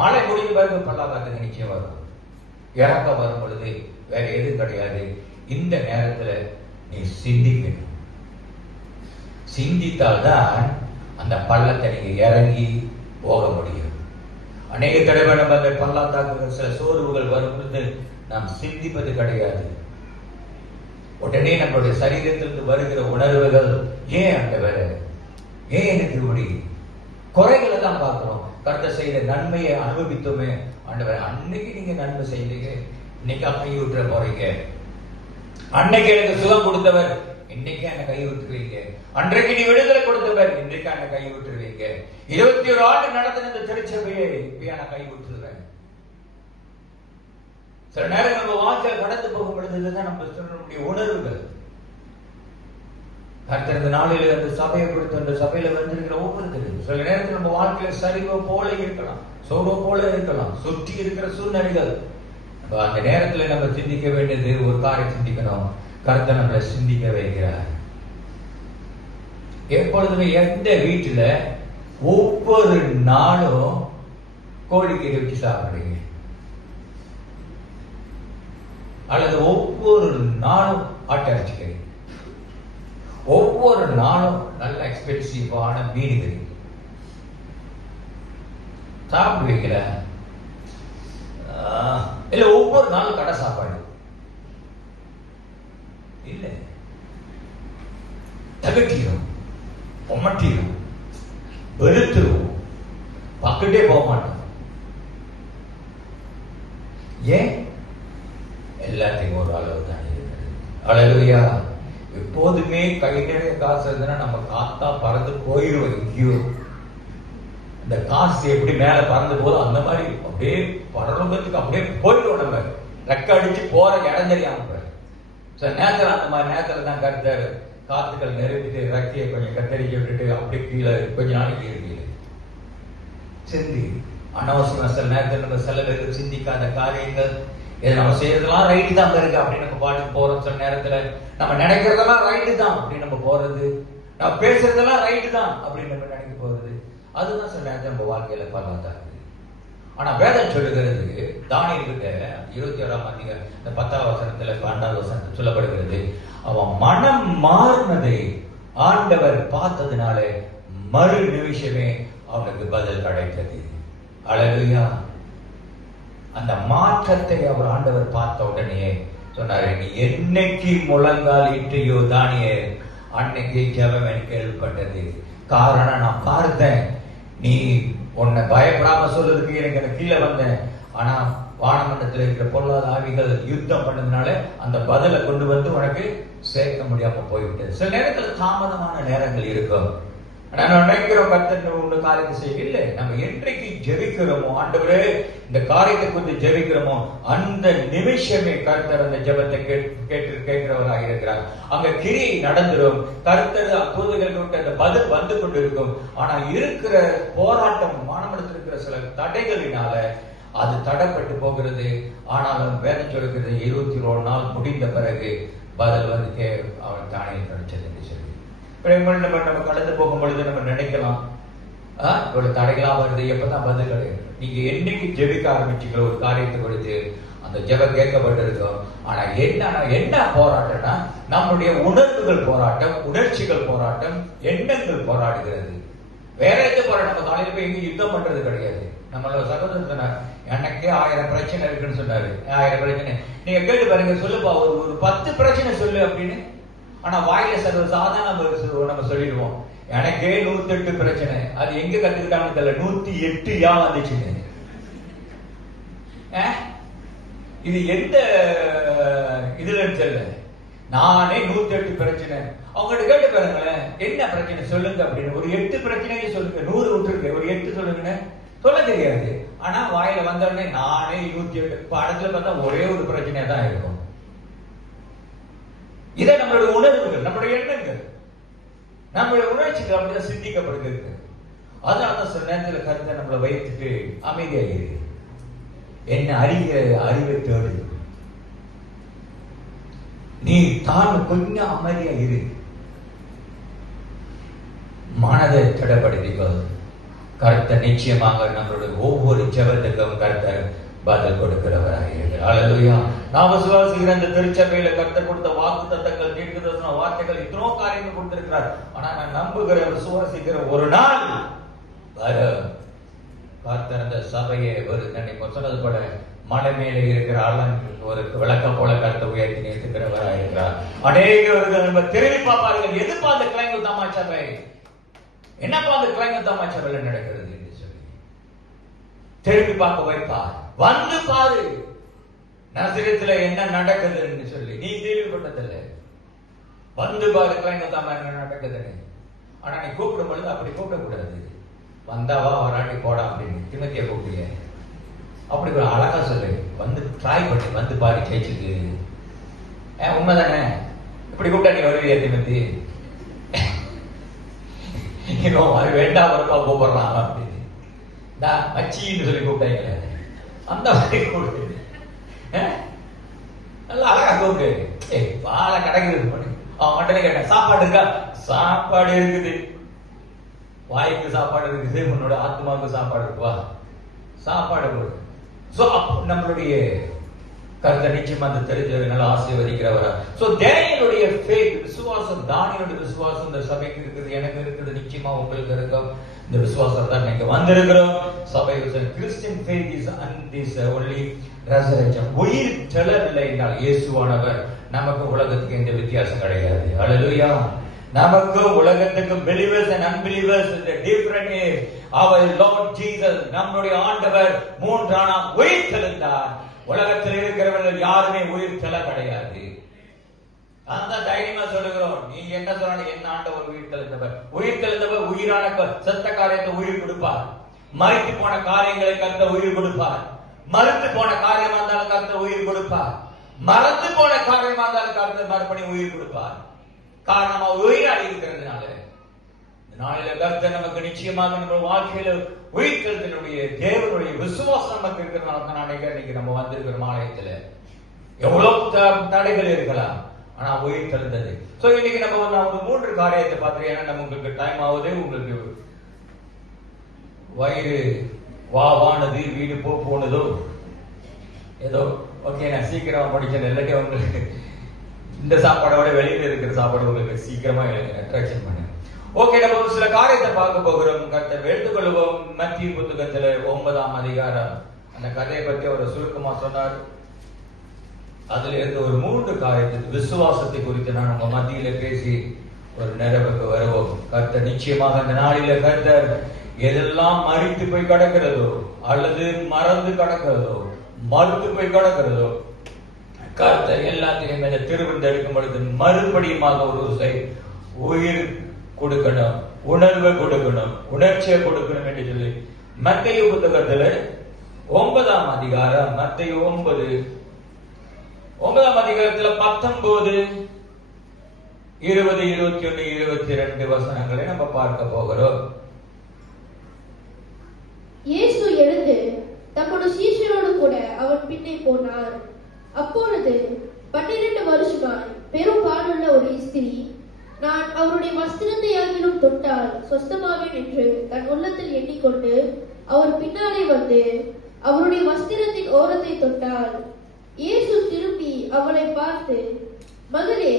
மழை முடிந்த பிறகு பள்ளத்தாக்கு நிச்சயம் வரும். இறக்க வரும் பொழுது வேற எதுவும் கிடையாது. இந்த நேரத்துல நீ சிந்திக்கணும். சிந்தித்தால்தான் அந்த பள்ளத்தை நீங்க இறங்கி போக முடியும். அநேக தடவை நம்ம அந்த பள்ளத்தாக்கு சில சோர்வுகள் வரும் பொழுது நாம் சிந்திப்பது கிடையாது. உடனே நம்மளுடைய சரீரத்திலிருந்து வருகிற உணர்வுகள், ஏன் ஆண்டவரே ஏன் எனக்கு இப்படி குறைகளை தான் பார்க்கிறோம். கர்த்தர் செய்த நன்மையை அனுபவித்தோமே. ஆண்டவர், அன்னைக்கு நீங்க நன்மை செய்தீங்க, இன்னைக்கு கை விட்டுற போறீங்க. அன்னைக்கு எனக்கு சுகம் கொடுத்தவர், இன்னைக்கு என்ன கை விட்டுருவீங்க. அன்றைக்கு நீ விடுதலை கொடுத்தவர், இன்றைக்கு என்ன கை விட்டுருவீங்க. 21 ஆண்டு நடத்தின இந்த திருச்சபையை இப்ப நான் கை விட்டுருவேன். சில நேரம் நம்ம வாழ்க்கையில் கடந்து போகும் பொழுதுதான் நம்ம நம்முடைய உணர்வுகள். கர்த்தர் இந்த நாளில் அந்த சபையை கொடுத்து அந்த சபையில வந்திருக்கிற ஒவ்வொருத்தரும் சில நேரத்தில் நம்ம வாழ்க்கையில சரிவோ போல இருக்கலாம், சோர்வோ போல இருக்கலாம், சுற்றி இருக்கிற சூழ்நிலைகள். அந்த நேரத்துல நம்ம சிந்திக்க வேண்டியது ஒரு காரியம் சிந்திக்கணும். கர்த்தர் நம்மளை சிந்திக்க வைக்கிறார். எப்பொழுதுமே எந்த வீட்டுல ஒவ்வொரு நாளும் கோழிக்கறி வச்சு சாப்பிடுறீங்க, அல்லது ஒவ்வொரு நாளும் ஆட்டரிச்சு கறி, ஒவ்வொரு நாளும் நல்ல எக்ஸ்பென்சிவான மீன் கறி சாப்பிடுவீங்களா? இல்ல ஒவ்வொரு நாளும் கடை சாப்பாடு இல்ல, தகட்டிடும், பொம்மட்டிடும், வெறுத்துருவோம், பக்கத்தே போக மாட்டோம். ஏன்? எல்லாத்தையும் ஒரு அளவு தான் இருக்கிறது. அல்லேலூயா. எப்போதுமே கை நிறைய காசு இருந்ததுன்னா நம்ம காத்தா பறந்து போயிடுவோம். எங்கேயோ இந்த காசு எப்படி மேல பறந்து போதும் அந்த மாதிரி அப்படியே பரலோகத்துக்கு அப்படியே போயிடுவோம். நம்ம ரெக்க அடிச்சு போற இடம் தெரியாம நேரத்தில் அந்த மாதிரி நேரத்துல தான் கர்த்தர் காத்துக்கள் நிறுத்திட்டு ரெக்கையை கொஞ்சம் கத்தரிக்க விட்டுட்டு அப்படியே கீழே கொஞ்ச நாளைக்கு இருக்கு சிந்தி அனவசரம். சில நேரத்தில் நம்ம செலவு சிந்திக்காத காரியங்கள், இதை நம்ம செய்யறதெல்லாம் ரைட்டு தான் இருக்கு அப்படின்னு நம்ம பாட்டுக்கு போறோம். சில நேரத்துல நம்ம நினைக்கிறதெல்லாம் ரைட்டு தான் அப்படின்னு நம்ம போறது, நம்ம பேசுறதெல்லாம் ரைட்டு தான் அப்படின்னு நம்ம நினைக்க போறது, அதுதான் சில நேரத்தில் நம்ம வாழ்க்கையில பரவாயில்ல. ஆனா வேதம் சொல்லுகிறது, தானியேல் கிட்ட 21ஆம் அதிகாரம் 10ஆம் வசனத்துல 12ஆம் வசனத்துல சொல்லப்படுகிறது, அவன் மனம் மாறினதை ஆண்டவர் பார்த்ததுனால மறு நிமிஷமே அவனுக்கு பதில் கிடைத்தது. அல்லேலூயா. அந்த மாற்றத்தை அவர் ஆண்டவர் பார்த்த உடனே சொன்னாரு, நீ என்னைக்கு முழங்கால் இட்டையோ தானியேல், அன்னைக்கு ஜெபம் எனக்கு கேள்விப்பட்டது. காரணம், நான் பார்த்தேன், நீ உன்னை பயப்படாம சொல்றதுக்கு எனக்கு கீழே வந்தேன். ஆனா வானமண்டலத்தில் இருக்கிற பொருளாதார ஆவிகள் யுத்தம் பண்ணதுனால அந்த பதிலை கொண்டு வந்து உனக்கு சேர்க்க முடியாம போய்விட்டது. சில நேரத்துல தாமதமான நேரங்கள் இருக்கும். நினைக்கிறோம் கர்த்தர் ஒன்று காரியத்தை செய்யவில்லை. நம்ம என்றைக்கு ஜெபிக்கிறோமோ, ஆண்டவரே இந்த காரியத்தை குறித்து ஜெபிக்கிறோமோ, அந்த நிமிஷமே கர்த்தர் அந்த ஜெபத்தை கேட்கிறவராக இருக்கிறார். அங்க கிரியை நடந்துரும். கர்த்தர் அற்புதங்கள் விட்டு அந்த பதில் வந்து கொண்டிருக்கும். ஆனா இருக்கிற போராட்டம், மானமடத்தில் இருக்கிற சில தடைகளினால அது தடைப்பட்டு போகிறது. ஆனாலும் வேதம் சொல்கிறது 21 நாள் முடிந்த பிறகு பதில் வந்து அவன் தானே கிடைச்சது என்று சொல்லி நம்ம கடந்து போகும் பொழுது நம்ம நினைக்கலாம், இவ்வளவு தடைகளா வருது, எப்பதான் பதில் கிடையாது. நீங்க என்னைக்கு ஜெபிக்க ஆரம்பிச்சீங்களோ ஒரு காரியத்தை கொடுத்து அந்த ஜெபம் கேட்கப்பட்டிருக்கோம். ஆனா என்ன போராட்டம்னா, நம்முடைய உணர்வுகள் போராட்டம், உணர்ச்சிகள் போராட்டம், எண்ணங்கள் போராடுகிறது. வேற எந்த போராட்டம்? நம்ம காலையில போய் எங்க யுத்தம் பண்றது கிடையாது. நம்மளோட சகோதரர் சொன்னார், எனக்கே 1000 பிரச்சனை இருக்குன்னு சொன்னாரு. 1000 பிரச்சனை நீங்க கேட்டு பாருங்க, சொல்லுப்பா ஒரு 10 பிரச்சனை சொல்லு அப்படின்னு. ஆனா வாயில சர்வ சாதாரண நம்ம சொல்லிடுவோம், எனக்கே 108 பிரச்சனை. அது எங்க கத்துக்கிட்டாங்கன்னு தெரியல, 108 யா வந்துச்சுன்னு. இது எந்த இதுல தெரியல. நானே 108 பிரச்சனை. அவங்ககிட்ட கேட்டு பாருங்களேன், என்ன பிரச்சனை சொல்லுங்க அப்படின்னு. ஒரு 8 பிரச்சனையே சொல்லுங்க, 100 விட்டுருக்கு, ஒரு 8 சொல்லுங்கன்னு சொல்ல தெரியாது. ஆனா வாயில வந்த உடனே நானே 108. படத்துல பார்த்தா ஒரே ஒரு பிரச்சனையா தான் இருக்கும். இதை நம்மளுடைய உணர்வுகள், நம்மளுடைய எண்ணங்கள், நம்மளுடைய உணர்ச்சிகள் அப்படிதான் சிந்திக்கப்படுகிறது. அதனாலதான் சில நேரத்தில் கருத்தை நம்மளை வைத்துட்டு அமைதியாகிருக்கு. என்ன அறிகிற அறிவை தேடு, நீ தான் கொஞ்சம் அமைதியா இரு, மனதை தடைப்படுத்திக்கொள். கருத்தை நிச்சயமாக நம்மளுடைய ஒவ்வொரு ஜெபத்துக்கும் கருத்தை பதில் கொடுக்கிறவராக இருக்கிறார். அல்லேலூயா. நாம் விசுவாசிக்கிற இந்த திருச்சபையில கர்த்தர் கொடுத்த வாக்குத்தத்தங்கள், தீர்க்கதரிசன வார்த்தைகள், இத்தனோ காரியங்கள் கொடுத்திருக்கிறார். ஆனா நான் நம்புகிற, விசுவாசிக்கிற ஒரு நாள் வரும், கர்த்தர் அந்த சபையை ஒரு சொன்னது போல மலை மேலே இருக்கிற ஒரு விளக்கம் போல கருத்தை உயர்த்தி நிறுத்துகிறவராக இருக்கிறார். அநேகர்கள் நம்ம திரும்பி பார்ப்பார்கள், எதிர்பார்த்த கிளைங்கள் தாமா சபை என்னப்பா அந்த கிளைங்கத்தாமா சபையில நடக்கிறது என்று சொல்லி திரும்பி பார்க்க வைப்பார். வந்து பாரு நசரேத்துல என்ன நடக்குதுன்னு சொல்லி. நீ கேள்விப்பட்டதில்லை, வந்து பாரு கிளைங்கத்தாமா என்ன நடக்குதுன்னு. ஆனா நீ கூப்பிடும் பொழுது அப்படி கூப்பிடக்கூடாது. வந்தாவா வராட்டி போடா அப்படின்னு திமத்திய கூப்பிடுங்க. அப்படி ஒரு அழகா சொல்லு, வந்து ட்ரை பண்ணி வந்து பாரு ஜெயிச்சுக்கு. உண்மைதானே? இப்படி கூப்பிட்டா நீ வருவியா திமத்தி? அது வேண்டாம் வருவா கூப்பிடலாம் அப்படின்னு மச்சின்னு சொல்லி கூப்பிட்டாங்க. அந்த மாதிரி கூப்பிட்டு நல்லா அழகா கூப்பிட்டு வாழை கிடைக்குது பண்ணு. அவன் மட்டும் கேட்டேன், சாப்பாடு இருக்கா? சாப்பாடு இருக்குது. வாய்க்கு சாப்பாடு இருக்குது, உன்னோட ஆத்மாவுக்கு சாப்பாடு இருக்குவா? சாப்பாடு போடு. சோ நம்மளுடைய கருத்தை நிச்சயமா அந்த தெரிஞ்சவர் நல்லா ஆசீர்வதிக்கிறவரா. சோ டேனியலுடைய ஃபேத் விசுவாசம், தானியலுடைய விசுவாசம் இந்த சபைக்கு இருக்குது, எனக்கு இருக்குது, நிச்சயமா உங்களுக்கு இருக்கும். இந்த விசுவாசம் தான் நீங்க வந்திருக்கிறோம். சபை Christian faith is only resurrection. உயிர் தெழவில்லை என்றால் இயேசுவானவர் நமக்கு உலகத்துக்கு எந்த வித்தியாசம் கிடையாது. ஹல்லேலூயா. நமக்கு உலகத்துக்கு believers and unbelievers is a different age. Our Lord Jesus, நம்முடைய ஆண்டவர் மூன்றாம் நாள் உயிர் தெழுந்தார். உலகத்தில் இருக்கிறவர்கள் யாருமே உயிர் தெழ கிடையாது. அந்த தைரியமா சொல்லுகிறோம். நீ என்ன சொன்னாலும் என்ன ஆண்டவர் உயிர் தெழுந்தவர். உயிர் தெழுந்தவர் உயிரான செத்த காரியத்தை உயிர் கொடுப்பார். மறித்து போன காரியங்களை கர்த்தர் உயிர் கொடுப்பார். மறுத்து போன காரியமா இருந்தாலும் கர்த்தர் உயிர் கொடுப்பார். மறந்து போன காரியமா இருந்தாலும் கர்த்தர் மறுபடியும் உயிர் கொடுப்பார். காரணம் அவர் உயிராடி இருக்கிறதுனால. நாளில கர்த்தர் நமக்கு நிச்சயமாக நம்ம வாழ்க்கையில உயிர்த்தெழுதலுடைய தேவனுடைய விசுவாசம் நமக்கு இருக்கிறதுனால தான் இன்னைக்கு நம்ம வந்திருக்கிற ஆலயத்துல. எவ்வளவு தடைகள் இருக்கலாம், ஆனா உயிர் தெழுந்தது. சோ இன்னைக்கு நம்ம ஒரு 3 காரியத்தை பார்த்து, ஏன்னா நம்ம உங்களுக்கு டைம் ஆகுது, உங்களுக்கு வயிறு வானது வீடு போனதோ ஏதோ ஓகே. நான் சீக்கிரமா படிச்சேன், இல்லாட்டி உங்களுக்கு இந்த சாப்பாடோட வெளியில இருக்கிற சாப்பாடு உங்களுக்கு சீக்கிரமா அட்ராக்ஷன் பண்ணு. ஓகே, நம்ம ஒரு சில காரியத்தை பார்க்க போகிறோம். கர்த்தர் எடுத்துக்கொள்வோம். மத்திய புத்தகத்துல 9ஆம் அதிகாரம் அந்த கதையை பற்றி அவர் சுருக்கமா சொன்னார். அதுல இருந்து ஒரு 3 காரியத்துக்கு விசுவாசத்தை குறித்து நான் உங்க மத்தியில பேசி ஒரு நிறைவுக்கு வருவோம். கர்த்தர் நிச்சயமாக அந்த நாளில கர்த்தர் எதெல்லாம் மறித்து போய் கிடக்கிறதோ அல்லது மறந்து கிடக்கிறதோ மறுத்து போய் கிடக்கிறதோ கர்த்தர் எல்லாத்தையும் திருவிழந்தெடுக்கும் பொழுது மறுபடியுமாக ஒரு உயிர் கொடுக்கணும், உணர்வை கொடுக்கணும், உணர்ச்சியை கொடுக்கணும் என்று சொல்லி மத்தேயு புத்தகத்துல 9ஆம் அதிகாரம், மத்தேயு 9ஆம் அதிகாரத்துல 19, 20, 21, 22 வசனங்களை நம்ம பார்க்க போகிறோம். இயேசு எழுந்து தம்முடைய சீஷரோடு கூட அவன் பின்னே போனார். அப்பொழுது 12 வருஷமாய் பெரும் பாடுள்ள ஒரு ஸ்திரீ, நான் அவருடைய வஸ்திரத்தை ஆகிலும் தொட்டால் சொஸ்தமாவேன் என்று தன் உள்ளத்தில் எண்ணிக்கொண்டு அவர் பின்னாலே வந்து அவருடைய வஸ்திரத்தின் ஓரத்தை தொட்டாள். இயேசு திரும்பி அவளை பார்த்து, மகளே,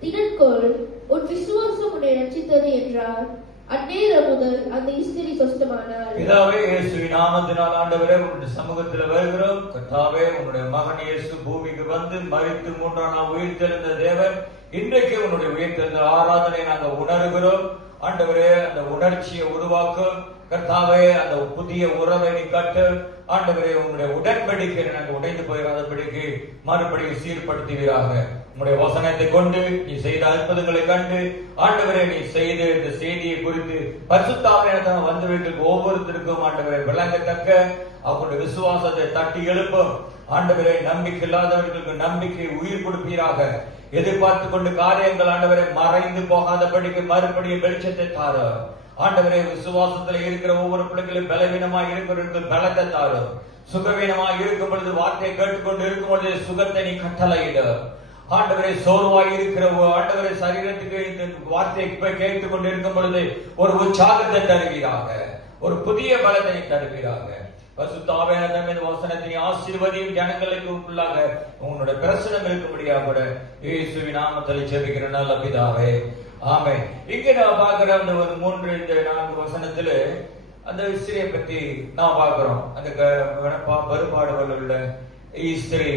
திடன்கொள், உன் விசுவாசம் உன்னை ரட்சித்தது என்றார். அந்நேரம் முதல் அந்த ஸ்திரீ சொஸ்தமானாள். பிதாவே, இயேசுவின் நாமத்தினால் ஆண்டவரே உங்களுடைய சமூகத்தில் வருகிறோம். கர்த்தாவே, உங்களுடைய மகன் இயேசு பூமிக்கு வந்து மரித்து 3ஆம் நாள் உயிர் தெழுந்த தேவன், இன்றைக்கு உன்னுடைய உயிர் தெழுந்த ஆராதனை நாங்கள் உணர்கிறோம். ஆண்டவரே, அந்த உணர்ச்சியை உருவாக்கும். கர்த்தாவே, அந்த புதிய உறவை நீ கட்டு. ஆண்டவரே, உங்களுடைய உடன்படிக்கை நாங்கள் உடைந்து போயிடாதபடிக்கு மறுபடியும் சீர்படுத்துவீராக. உங்களுடைய வசனத்தை கொண்டு நீ செய்த அற்புதங்களை கண்டு ஆண்டவரே, நீ செய்த இந்த செய்தியை குறித்து பரிசுத்த ஆவியானவர் வந்தவர்களுக்கு ஒவ்வொருத்தருக்கும் ஆண்டவரே விளங்கத்தக்க அவங்களுடைய விசுவாசத்தை தட்டி எழுப்பும். ஆண்டவரே, நம்பிக்கை இல்லாதவர்களுக்கு நம்பிக்கை உயிர் கொடுப்பீராக. எதிர்பார்த்து கொண்டு காரியங்கள் ஆண்டவரை மறைந்து போகாதபடிக்கு மறுபடியும் வெளிச்சத்தை தாரு. ஆண்டவரே, விசுவாசத்துல இருக்கிற ஒவ்வொரு பிள்ளைகளும் பலவீனமாக இருக்கிறவர்களுக்கு பலத்தை தாரு. சுகவீனமாக இருக்கும் பொழுது வார்த்தையை கேட்டுக்கொண்டு இருக்கும் பொழுது சுகத்தை நீ கட்டளையிடு. ஆண்டவரே, சோர்வாய் இருக்கிற ஆண்டவரே சரீரத்துக்கு இந்த வார்த்தையை கேட்டுக் கொண்டு இருக்கும் பொழுது ஒரு உற்சாகத்தை தருவீராக, ஒரு புதிய பலத்தை தருவீராக. பரிசுத்த ஆவியானவர் இந்த வசனத்தின் ஆசீர்வதியும் ஜனங்களுக்கு உள்ளாக உங்களுடைய பிரசனம் இருக்கும்படியாக கூட இயேசுவின் நாமத்தில் ஜெபிக்கிற நல்ல பிதாவே, ஆமென். இங்க நான் பார்க்கிறோம் இந்த 3-4 வசனத்துல அந்த ஸ்திரியை பத்தி நான் பார்க்கிறோம். அந்த பெரும்பாடுகள் உள்ள ஸ்திரீ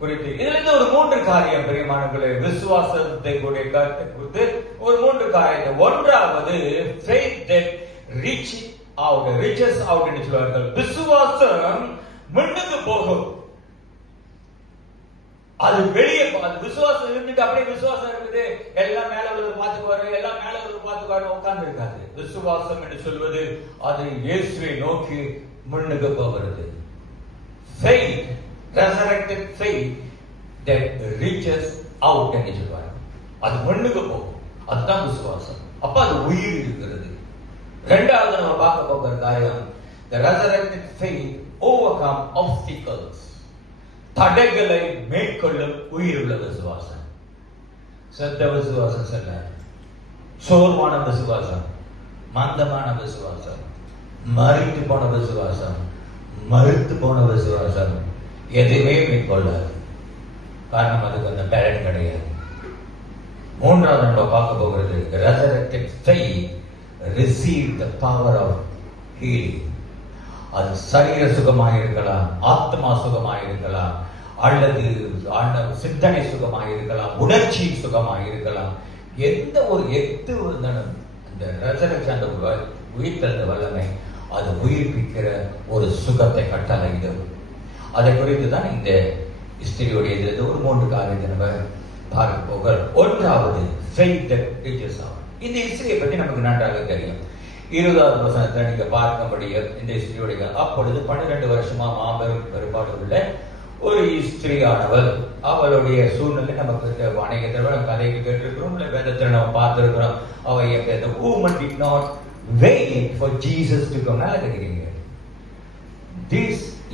குறித்து இதுல இருந்து ஒரு 3 காரியம் பிரியமானவர்களே, விசுவாசத்தை குறித்து ஒரு 3 காரியத்தை. ஒன்றாவது faith that reach out, reaches out என்று சொல்வார்கள். விசுவாசம் முன்னுக்கு போகும். அது வெளியே அது விசுவாசம் இருந்துட்டு அப்படியே விசுவாசம் இருக்குது எல்லாம் மேல உள்ளது பார்த்துக்குவாரு எல்லாம் மேல உள்ளது பார்த்துக்குவாரு உட்கார்ந்து இருக்காது. விசுவாசம் என்று சொல்வது அது இயேசுவை நோக்கி முன்னுக்கு போகிறது. Faith, resurrected faith that reaches out என்று சொல்வார். அது முன்னுக்கு போகும். அதுதான் விசுவாசம். அப்ப அது உயிர் இருக்கிறது. இரண்டாவது நம்ம பார்க்க போகிற காரியம், the resurrected faith overcome obstacles. தடைகளை மேற்கொள்ளும் உயிர் உள்ள விசுவாசம். செத்த விசுவாசம் செல்ல, சோர்வான விசுவாசம், மந்தமான விசுவாசம், மறித்து போன விசுவாசம், மறுத்து போன விசுவாசம் எதுவுமே மேற்கொள்ளாது. காரணம் அதுக்கு அந்த டேலண்ட் கிடையாது. மூன்றாவது நம்ம பார்க்க போகிறது, resurrected faith receive the power of healing. அது சரீர சுகமாக இருக்கலாம், ஆத்மா சுகமாக இருக்கலாம், அல்லது சிந்தனை சுகமாக இருக்கலாம், உணர்ச்சி சுகமாக இருக்கலாம். எந்த ஒரு அந்த ரெசரக்ஷன், அந்த உயிர்த்தெழுந்த வல்லமை அது உயிர்ப்பிக்கிற ஒரு சுகத்தை கட்டளையிடும். அதை குறித்து தான் இந்த ஹிஸ்டரியோடைய ஒரு 3 காரியத்தை நம்ம பார்க்க போகிறோம். ஒன்றாவது faith that reaches out. இந்த ஹிஸ்டரியை பற்றி நமக்கு நன்றாக தெரியும். 20வது வசனத்தை நீங்க பார்க்கும்படியே இந்த ஹிஸ்டரியோடைய, அப்பொழுது 12 வருஷமா மாபெரும் பெரும்பாடு உள்ள ஒரு ஸ்திரீயானவள், அவளுடைய சூழ்நிலை நமக்கு அநேக தடவை கதைக்கு கேட்டிருக்கிறோம், இல்லை வேதத்தில் நம்ம பார்த்திருக்கிறோம். the woman did not wait for Jesus to come. நல்லா கேட்கிறீங்க.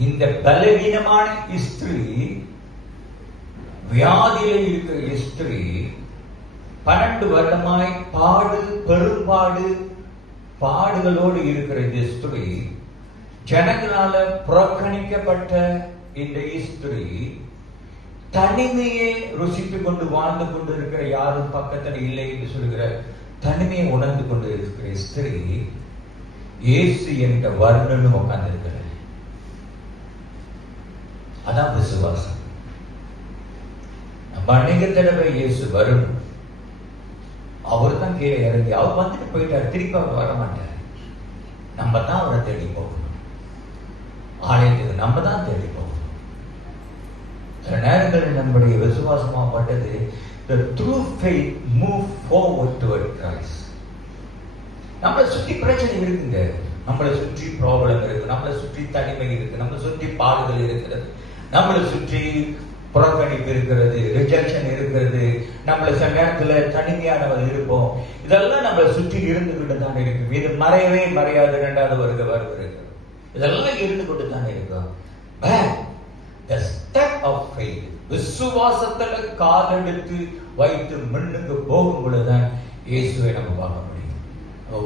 இந்த பலவீனமான ஸ்திரீ, வியாதியில இருக்கிற ஸ்திரீ, 12 வருடமாய் பாடுகளோடு இருக்கிற இந்த ஸ்திரீ, ஜனங்களால புறக்கணிக்கப்பட்ட இந்த ஸ்திரீ, தனிமையை ருசித்துக் கொண்டு வாழ்ந்து கொண்டு இருக்கிற, யாரும் பக்கத்தில் இல்லை என்று சொல்கிற தனிமையை உணர்ந்து கொண்டு இருக்கிற ஸ்திரீ, இயேசு என்ற வர்ணனும் உட்கார்ந்து இருக்கிறார். அதான் விசுவாசம். நம்ம அநேக தடவை இயேசு வரும், அவர் தான் கீழே இறங்கி அவர் வந்துட்டு போயிட்டார், திருப்பி அவர் வர மாட்டார். நம்ம தான் அவரை தேடி போகணும். ஆலயத்துக்கு நம்ம தான் தேடி போகணும். சில நேரங்களில் நம்முடைய விசுவாசமாகப்பட்டது, the true faith move forward toward Christ. நம்மளை சுற்றி பிரச்சனை இருக்குங்க, நம்மளை சுற்றி ப்ராப்ளம் இருக்கு, நம்மளை சுற்றி தனிமை இருக்கு, நம்மளை சுற்றி பாடுகள் இருக்கிறது, நம்மளை சுற்றி புறக்கணிப்பு இருக்கிறது, ரிஜெக்ஷன் இருக்கிறது, நம்மளை சில நேரத்தில் தனிமையானவர் இருப்போம். இதெல்லாம் நம்மளை சுற்றி இருந்துகிட்டு தான் இருக்கு. இது மறையவே மறையாது. 2வது வருடம் இருக்கு. இதெல்லாம் இருந்து கொண்டு தான் இருக்கும். The step of faith, விசுவாசத்துல காலெடுத்து வைத்து முன்னுக்கு போகும் பொழுதுதான் இயேசுவை நம்ம பார்க்க முடியும்.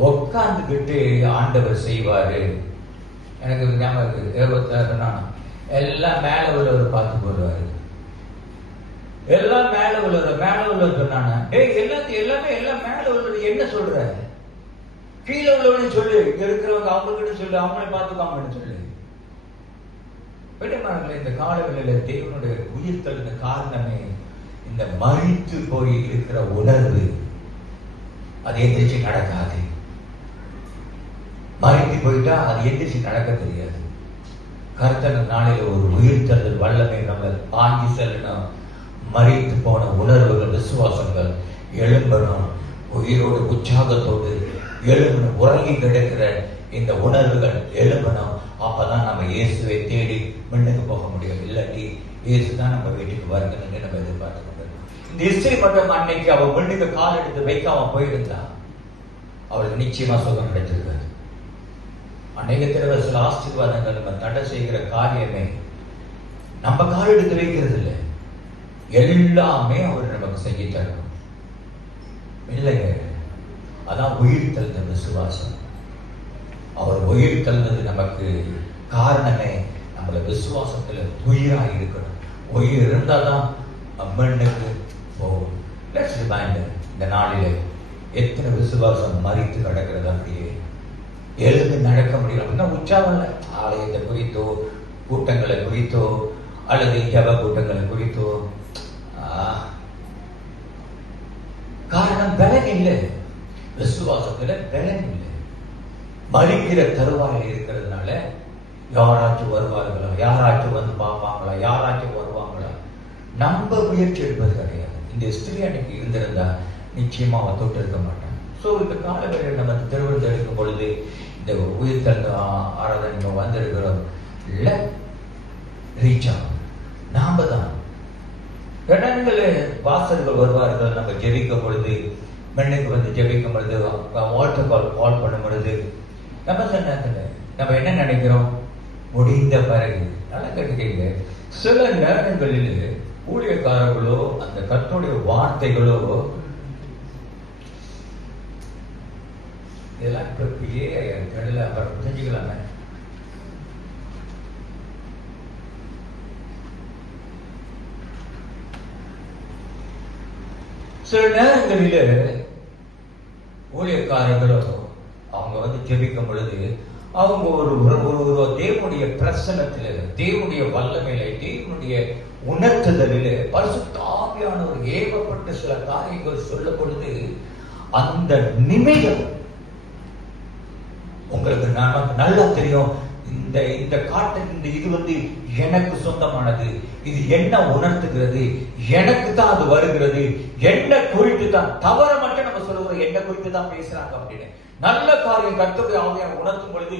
உட்கார்ந்துகிட்டு ஆண்டவர் செய்வாரு. எனக்கு ஞாபகம் 26 எல்லாம் மேல உள்ளவர் பார்த்து போடுவாரு. எல்லாம் மேல உள்ளவர் சொன்னாங்க, எல்லாமே எல்லாம் மேல உள்ளது என்ன சொல்ற, கீழே உள்ளவனு சொல்லு, இங்க இருக்கிறவங்க அவங்க கிட்ட சொல்லு, அவங்களை பார்த்துக்காமன்னு சொல்லு. பெருமானங்களே, இந்த காலங்களில தேவனுடைய உயிர்த்தெழுந்த காரணமே இந்த மறித்து போய் இருக்கிற உணர்வு. அது எந்திரிச்சு நடக்காது. மறித்து போயிட்டா அது எந்திரிச்சு நடக்க தெரியாது. கர்த்தர் நாளில் ஒரு உயிர்த்தெழுதல் வல்லமை நம்ம வாங்கி செல்லணும். மறித்து போன உணர்வுகள், விசுவாசங்கள் எழும்பணும். உயிரோடு உற்சாகத்தோடு எழும்பணும். உறங்கி கிடக்கிற இந்த உணர்வுகள் எழும்பணும். அப்பதான் நம்ம இயேசுவை தேடி முன்னுக்கு போக முடியும். இல்லாட்டி இயேசு தான் நம்ம வீட்டுக்கு வருதுன்னு நம்ம எதிர்பார்த்து கொண்டிருக்கோம். இந்த ஹிஸ்டரி மட்டும் அன்னைக்கு அவள் முன்னுக்கு கால் எடுத்து வைக்காம போயிருந்தா அவளுக்கு நிச்சயமா சுகம் கிடைச்சிருக்காது. அநேக தடவை சில ஆசீர்வாதங்கள் நம்ம தடை செய்கிற காரியமே நம்ம கால் எடுத்து வைக்கிறது இல்லை, எல்லாமே அவர் நமக்கு செஞ்சு தரணும். இல்லைங்க, அதான் உயிர் தெழுந்த விசுவாசம். அவர் உயிர் தெழுந்தது நமக்கு காரணமே நம்மள விசுவாசத்துல உயிராக இருக்கணும். உயிர் இருந்தால்தான் மண்ணுக்கு போகும். லெட்ஸ் ரிமைண்டர், இந்த நாளிலே எத்தனை விசுவாசம் மறித்து கிடக்கிறது, அப்படியே எழுந்து நடக்க முடியல அப்படின்னா உற்சாகம் இல்லை. ஆலயத்தை குறித்தோ, கூட்டங்களை குறித்தோ, அல்லது ஜப கூட்டங்களை குறித்தோ காரணம் பலன் இல்லை. விசுவாசத்துல பலன் இல்லை. மறிக்கிற தருவாயில் இருக்கிறதுனால யாராச்சும் வருவார்களா, யாராச்சும் வந்து பார்ப்பாங்களா, யாராச்சும் வருவாங்களா, நம்ப முயற்சி எடுப்பது கிடையாது. இந்த ஸ்திரீ அன்னைக்கு இருந்திருந்தா நிச்சயமா அவன் தொட்டு இருக்க மாட்டான். ஸோ இந்த காலங்களில் நம்ம திருவிழா எடுக்கும் பொழுது இந்த உயிர்த்தல் ஆராதனை வந்திருக்கிறோம், ரீச் ஆகும். நாம தான் இடங்களில் வாசல்கள் வருவார்கள். நம்ம ஜெபிக்கும் பொழுது, மென்னுக்கு வந்து ஜெபிக்கும் பொழுது, வாட்டர் கால் பண்ணும் பொழுது நம்ம சொன்னதில்லை நம்ம என்ன நினைக்கிறோம், முடிந்த பிறகு. நல்லா கேட்டுக்கீங்க, சில நேரங்களில் ஊழியக்காரர்களோ அந்த கர்த்தருடைய வார்த்தைகளோ இதெல்லாம் இப்படியே கடல அப்புறம் செஞ்சுக்கலாமே. சில நேரங்களில் ஊழியக்காரர்களோ அவங்க வந்து ஜெபிக்கும் பொழுது அவங்க ஒரு தேவனுடைய பிரசன்னத்தில, தேவனுடைய வல்லமையில, தேவனுடைய உணர்த்துதலில் பரிசுத்த ஆவியானவர் ஏவப்பட்டு சில காரியங்கள் சொல்லும் பொழுது அந்த நிமிடம் உங்களுக்கு நல்லா தெரியும், இந்த காட்டு இந்த இது வந்து எனக்கு சொந்தமானது, இது என்ன உணர்த்துகிறது, எனக்கு தான் அது வருகிறது, என்ன குறித்து தான். தவற மட்டும் நம்ம சொல்லுவோம், என்ன குறித்து தான் பேசுறாங்க அப்படின்னு. நல்ல காரியம் கர்த்தருடைய ஆவியானவர் உணர்த்தும் பொழுது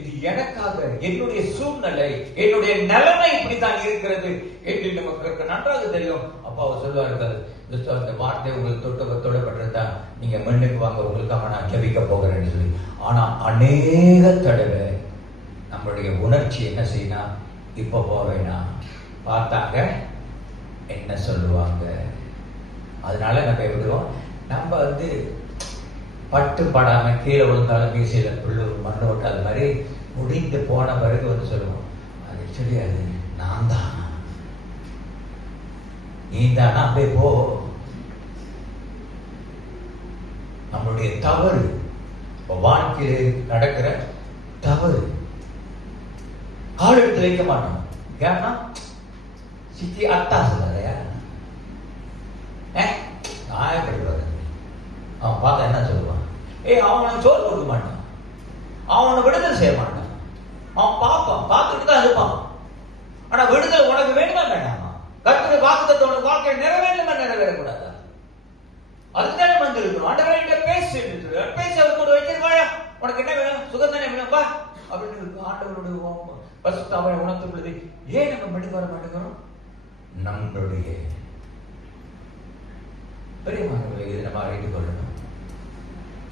இது எனக்காக, என்னுடைய சூழ்நிலை, என்னுடைய நிலைமை இப்படித்தான் இருக்கிறது என்று நமக்கு நன்றாக தெரியும். அப்பா அவர் சொல்லுவார்கள், இந்த வார்த்தை உங்களுக்கு தொடப்பட்டிருந்தா நீங்க மண்ணுக்கு வாங்க, உங்களுக்காக நான் ஜெபிக்க போகிறேன்னு சொல்லி. ஆனா அநேக தடவை நம்மளுடைய உணர்ச்சி என்ன செய்யணும், இப்ப போவேனா, பார்த்தாங்க என்ன சொல்லுவாங்க, அதனால நம்ம எப்படிவோம், நம்ம வந்து பட்டு படாம கீழே விழுந்தாலும் மீசையில புல்லு மண்ணு ஓட்டாத மாதிரி முடிந்து போன பிறகு வந்து சொல்லுவோம், அது தெரியாது, நான் தான், நீ தானா, அப்படியே போ. நம்மளுடைய தவறு, வாழ்க்கையில் நடக்கிற தவறு, கால் எடுத்து வைக்க மாட்டோம். ஏன்னா சித்தி அத்தா சொல்லையா, நியாயப்படுவாரு. அவன் பார்த்தா என்ன சொல்லுவான், அவனை சோறு கொடுக்க மாட்டான், அவனை விடுதலை செய்ய மாட்டான், அவன் பார்ப்பான், பார்த்துட்டு தான் இருப்பான். ஆனா விடுதலை உனக்கு வேணுமா வேண்டாமா, கர்த்தருடைய வாக்குத்தத்தம் உனக்கு வாழ்க்கை நிறைவேறுமா நிறைவேறக்கூடாதா, அதுதானே வந்து இருக்கணும். ஆண்டவரே பேசி பேசி அவர் கூட வச்சிருக்காயா, உனக்கு என்ன வேணும், சுகம் தானே வேணும்பா அப்படின்னு ஆண்டவருடைய பரிசுத்த அவரை உணர்த்தும் பொழுது ஏன் நம்ம மடிக்க வர மாட்டேங்கிறோம், நம்மளுடைய பெரியமானவர்களை இது நம்ம அறிந்து கொள்ளணும்.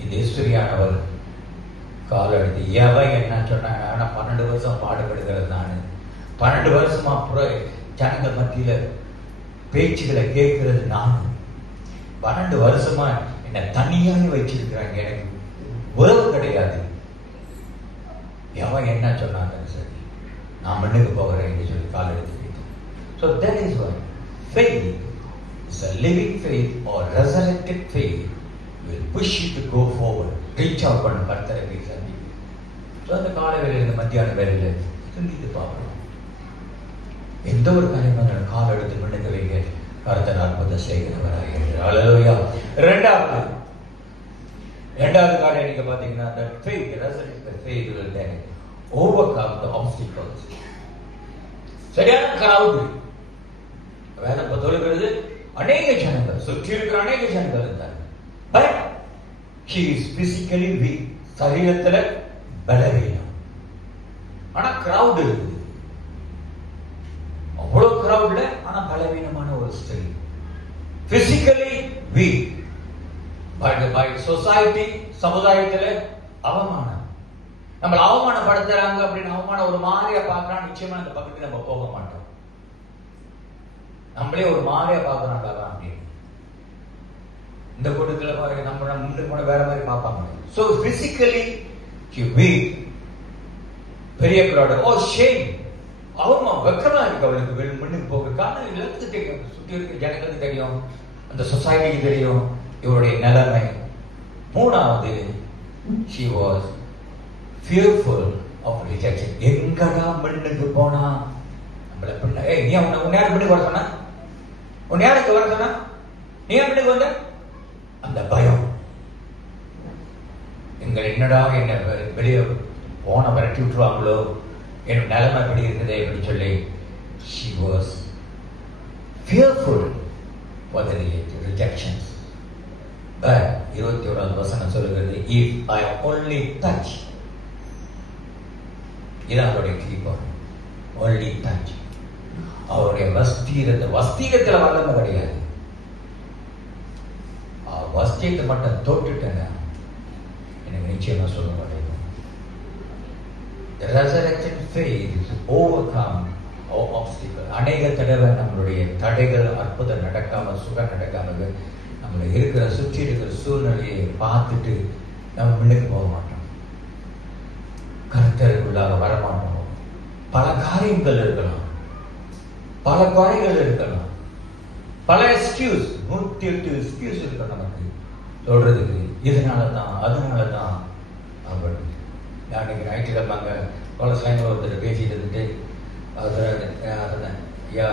இந்த ஈஸ்வரியானவர் கால எடுத்து எவன் என்ன சொன்னாங்க, ஆனா 12 வருஷம் பாடுபடுகிறது. நான் 12 வருஷமா ஜனங்கள் மத்தியில பேச்சுகளை கேட்கிறது நான். 12 வருஷமா என்ன தனியாக வச்சிருக்கிறாங்க, எனக்கு உறவு கிடையாது. எவன் என்ன சொன்னாங்க சரி, நான் மண்ணுக்கு போகிறேன் சொல்லி கால எடுத்து. So that is why faith is a living faith or resurrected faith will push you to go forward. Reach out பண்ண கர்த்தரை போய் சந்தி. ஸோ அந்த காலை வேலையில் மத்தியான வேலையில் சிந்தித்து பார்க்கணும். எந்த ஒரு காரியமாக கால் எடுத்து மண்ணுக்கு வைங்க, கர்த்தர் அற்புதம் செய்கிறவராக. அல்லேலூயா. இரண்டாவது காரியம் நீங்க பாத்தீங்கன்னா, the faith, resurrected faith will then overcome the obstacles. சரியான கிரவுட் வேதம் சொல்லுகிறது, அநேக ஜனங்கள் சுற்றி இருக்கிற அநேக ஜனங்கள் இருந்தாங்க. But he is physically weak, சரீரத்துல பலவீனம். ஆனா கிரவுட் இருக்குது, அவ்வளவு கிரவுட்ல ஆனா பலவீனமான ஒரு ஸ்திரீ, பிசிக்கலி வீக். பை சொசைட்டி, சமுதாயத்துல அவமானம், நம்மள அவமானப்படுத்துறாங்க அப்படின்னு அவமான ஒரு மாதிரியா பார்க்கறான், நிச்சயமா அந்த பக்கத்துக்கு நம்ம போக மாட்டோம். நம்மளே ஒரு மாதிரியா பார்க்கறாங்க அப்படின்னு இந்த கூட்டத்துல பாருங்க, நம்ம முன்னுக்கு போன வேற மாதிரி பார்ப்பாங்க. சோ பிசிக்கலி வீக், பெரிய கிரௌட், ஓ ஷேம், அவமா வெக்கமா இருக்கு அவளுக்கு முன்னுக்கு போக. காரணம் எல்லாத்துக்கும் தெரியும், சுற்றி இருக்க ஜனங்களுக்கு தெரியும், அந்த சொசைட்டிக்கு தெரியும் இவருடைய நிலைமை. மூணாவது, she was fearful of rejection. எங்கடா மண்ணுக்கு போனா நம்மள பண்ண, நீ உன் யாருக்கு மண்ணுக்கு வர சொன்ன, உன் யாருக்கு வர சொன்ன, நீ மண்ணுக்கு வந்த, அந்த பயம். இவங்க என்னடா என்ன வெளியே போன விரட்டி விட்டுருவாங்களோ, என் நிலைமை எப்படி இருக்குதே அப்படின்னு சொல்லி she was fearful for the rejections. But 21வது வசனம் சொல்லுகிறது, if I only touch, இதான் அவருடைய கீழ்பாடு, only touch. அவருடைய வஸ்திரத்தில் வல்லமை கிடையாது, வஸ்திரத்தை மட்டும் தொட்டுட்டேங்க எனக்கு நிச்சயமா சொல்ல முடியும். The resurrection faith is overcome our obstacle. அநேக தடவை நம்மளுடைய தடைகள் அற்புதம் நடக்காம, சுகம் நடக்காம, நம்மள இருக்கிற சுற்றி இருக்கிற சூழ்நிலையை பார்த்துட்டு நம்ம முன்னுக்கு போக மாட்டோம், கர்த்தருக்குள்ளாக வரமாட்டோம். பல காரியங்கள் இருக்கலாம், பல குறைகள் இருக்கலாம், பல எக்ஸ்கியூஸ், 108 எக்ஸ்கியூஸ் இருக்கும் நமக்கு சொல்றதுக்கு, இதனாலதான் அதனாலதான் அப்படின்னு. அன்னைக்கு ஞாயிற்றுக்கிழமை கோலஸ்லாங்கில் ஒருத்தர் பேசிட்டு இருந்துட்டு யா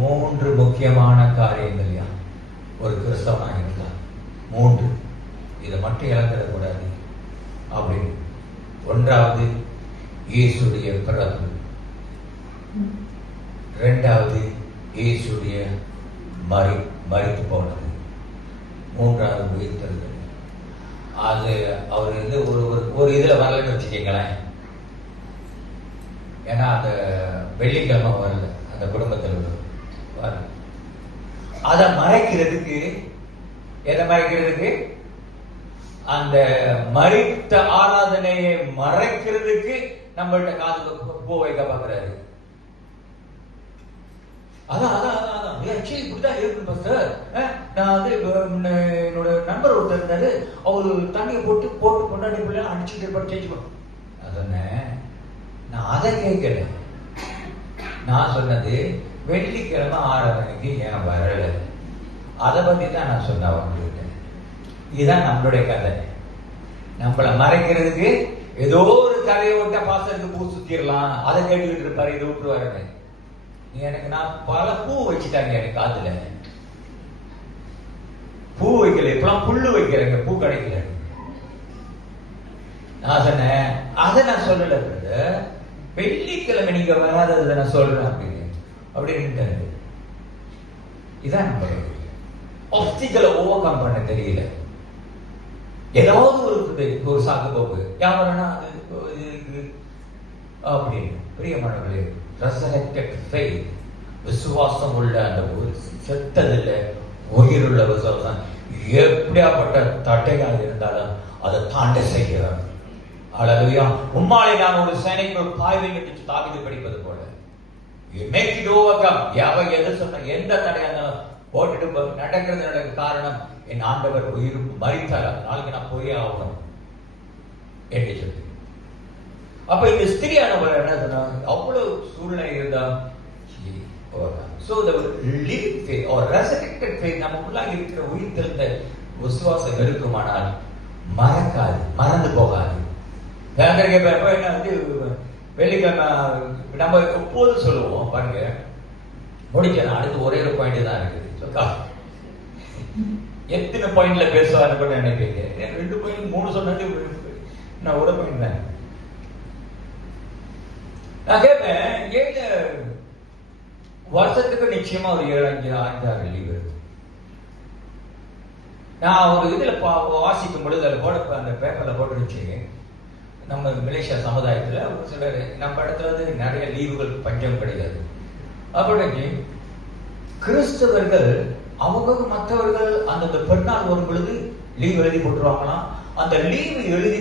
3 முக்கியமான காரியங்கள் யா ஒரு கிறிஸ்தவனாக இருந்தால் 3, இதை மட்டும் இழந்துடக்கூடாது அப்படின்னு. 1வது இயேசுடைய பிறப்பு, 2வது இயேசுடைய மரித்து போனது, 3வது உயிர்த்தெழுதல். அது அவர் வந்து ஒரு இதுல வரலன்னு வச்சுக்கீங்களேன். ஏன்னா அந்த வெள்ளிக்கிழமை வரல, அந்த குடும்பத்தில் வரல. அதை மறைக்கிறதுக்கு, எதை மறைக்கிறதுக்கு, அந்த மரித்த ஆராதனையை மறைக்கிறதுக்கு நம்மள்ட்ட காது பூ வைக்க பாக்குறாரு. இப்படிதான் இருக்கு பாஸ்டர். நான் வந்து என்னோட நண்பர் ஒருத்தர் இருந்தாரு, அவரு தண்ணியை போட்டு கொண்டாடி பிள்ளை அடிச்சுட்டு இருப்பாரு, சேஞ்ச் பண்ண. நான் அதை கேட்கல. நான் சொன்னது வெள்ளிக்கிழமை ஆராதனைக்கு ஏன் வரல, அதை பத்தி தான் நான் சொன்னேன் அவங்ககிட்ட. இதுதான் நம்மளுடைய கதை. நம்மளை மறைக்கிறதுக்கு ஏதோ ஒரு கதையை விட்ட பாஸ்டருக்கு பூ சுத்திடலாம், அதை கேட்டுக்கிட்டு இருப்பாரு, இதை விட்டுருவாரு. எனக்கு நான் பல பூ வச்சுட்டாங்க எனக்கு காதுல, பூ வைக்கல, இப்பெல்லாம் புல்லு வைக்கிறேங்க, பூ கிடைக்கல. நான் சொன்னேன், அதை நான் சொல்லல, வெள்ளிக்கிழமை நீங்க வராததை நான் சொல்றேன் அப்படின்னு. இதான் நம்ம ஆப்ஸ்டிக்கலை ஓவர் கம் பண்ண தெரியல. ஏதாவது ஒரு சாக்கு போக்கு யாவரனா அப்படின்னு. பிரியமானவர்களே, resurrected faith, விசுவாசம் உள்ள அந்த ஒரு செத்ததில்லை உயிருள்ள விசுவாசம் எப்படியாப்பட்ட தட்டையாக இருந்தாலும் அதை தாண்ட செய்கிறார். அல்லேலூயா. உம்மாலே நான் ஒரு சேனைக்கு பாய்வேன் என்று தாவீது படிப்பது போல, you make it overcome. எது சொன்ன எந்த தடையா இருந்தாலும் போட்டுட்டு நடக்கிறது காரணம் என் ஆண்டவர் உயிர் மரித்தார், நாளைக்கு நான் போயே ஆகணும் என்று சொல்லி. அப்ப இந்த ஸ்திரியானவர் என்ன சொன்னா, அவ்வளவு சூழ்நிலை இருந்தா so the living faith or resurrected faith நமக்குள்ள இருக்கிற உயிர் தெழுந்த விசுவாசம் இருக்குமானால் மறக்காது, மறந்து போகாது. என்ன வந்து வெள்ளிக்கிழமை நம்ம எப்போதும் சொல்லுவோம் பாருங்க, முடிச்சேன். அடுத்து ஒரே ஒரு பாயிண்ட் தான் இருக்குது. எத்தனை பாயிண்ட்ல பேசுவான்னு கூட நினைப்பீங்க. 2 பாயிண்ட் 3 சொன்னது நான் ஒரு பாயிண்ட் தான். நான் கேட்பேன், ஏங்க வருஷத்துக்கு நிச்சயமா ஒரு 7-5-6 லீவ் இருக்கு. நான் ஒரு இதுல வாசிக்கும் பொழுது அதில் போட அந்த பேப்பர்ல போட்டுருச்சு, நம்ம மலேசியா சமுதாயத்துல ஒரு சிலர் நம்ம இடத்துல வந்து நிறைய லீவுகள் பஞ்சம் கிடையாது. அப்படி கிறிஸ்தவர்கள் அவங்க மற்றவர்கள் அந்தந்த பெருநாள் வரும் பொழுது லீவ் எழுதி போட்டுருவாங்களாம். அந்த லீவ் எழுதி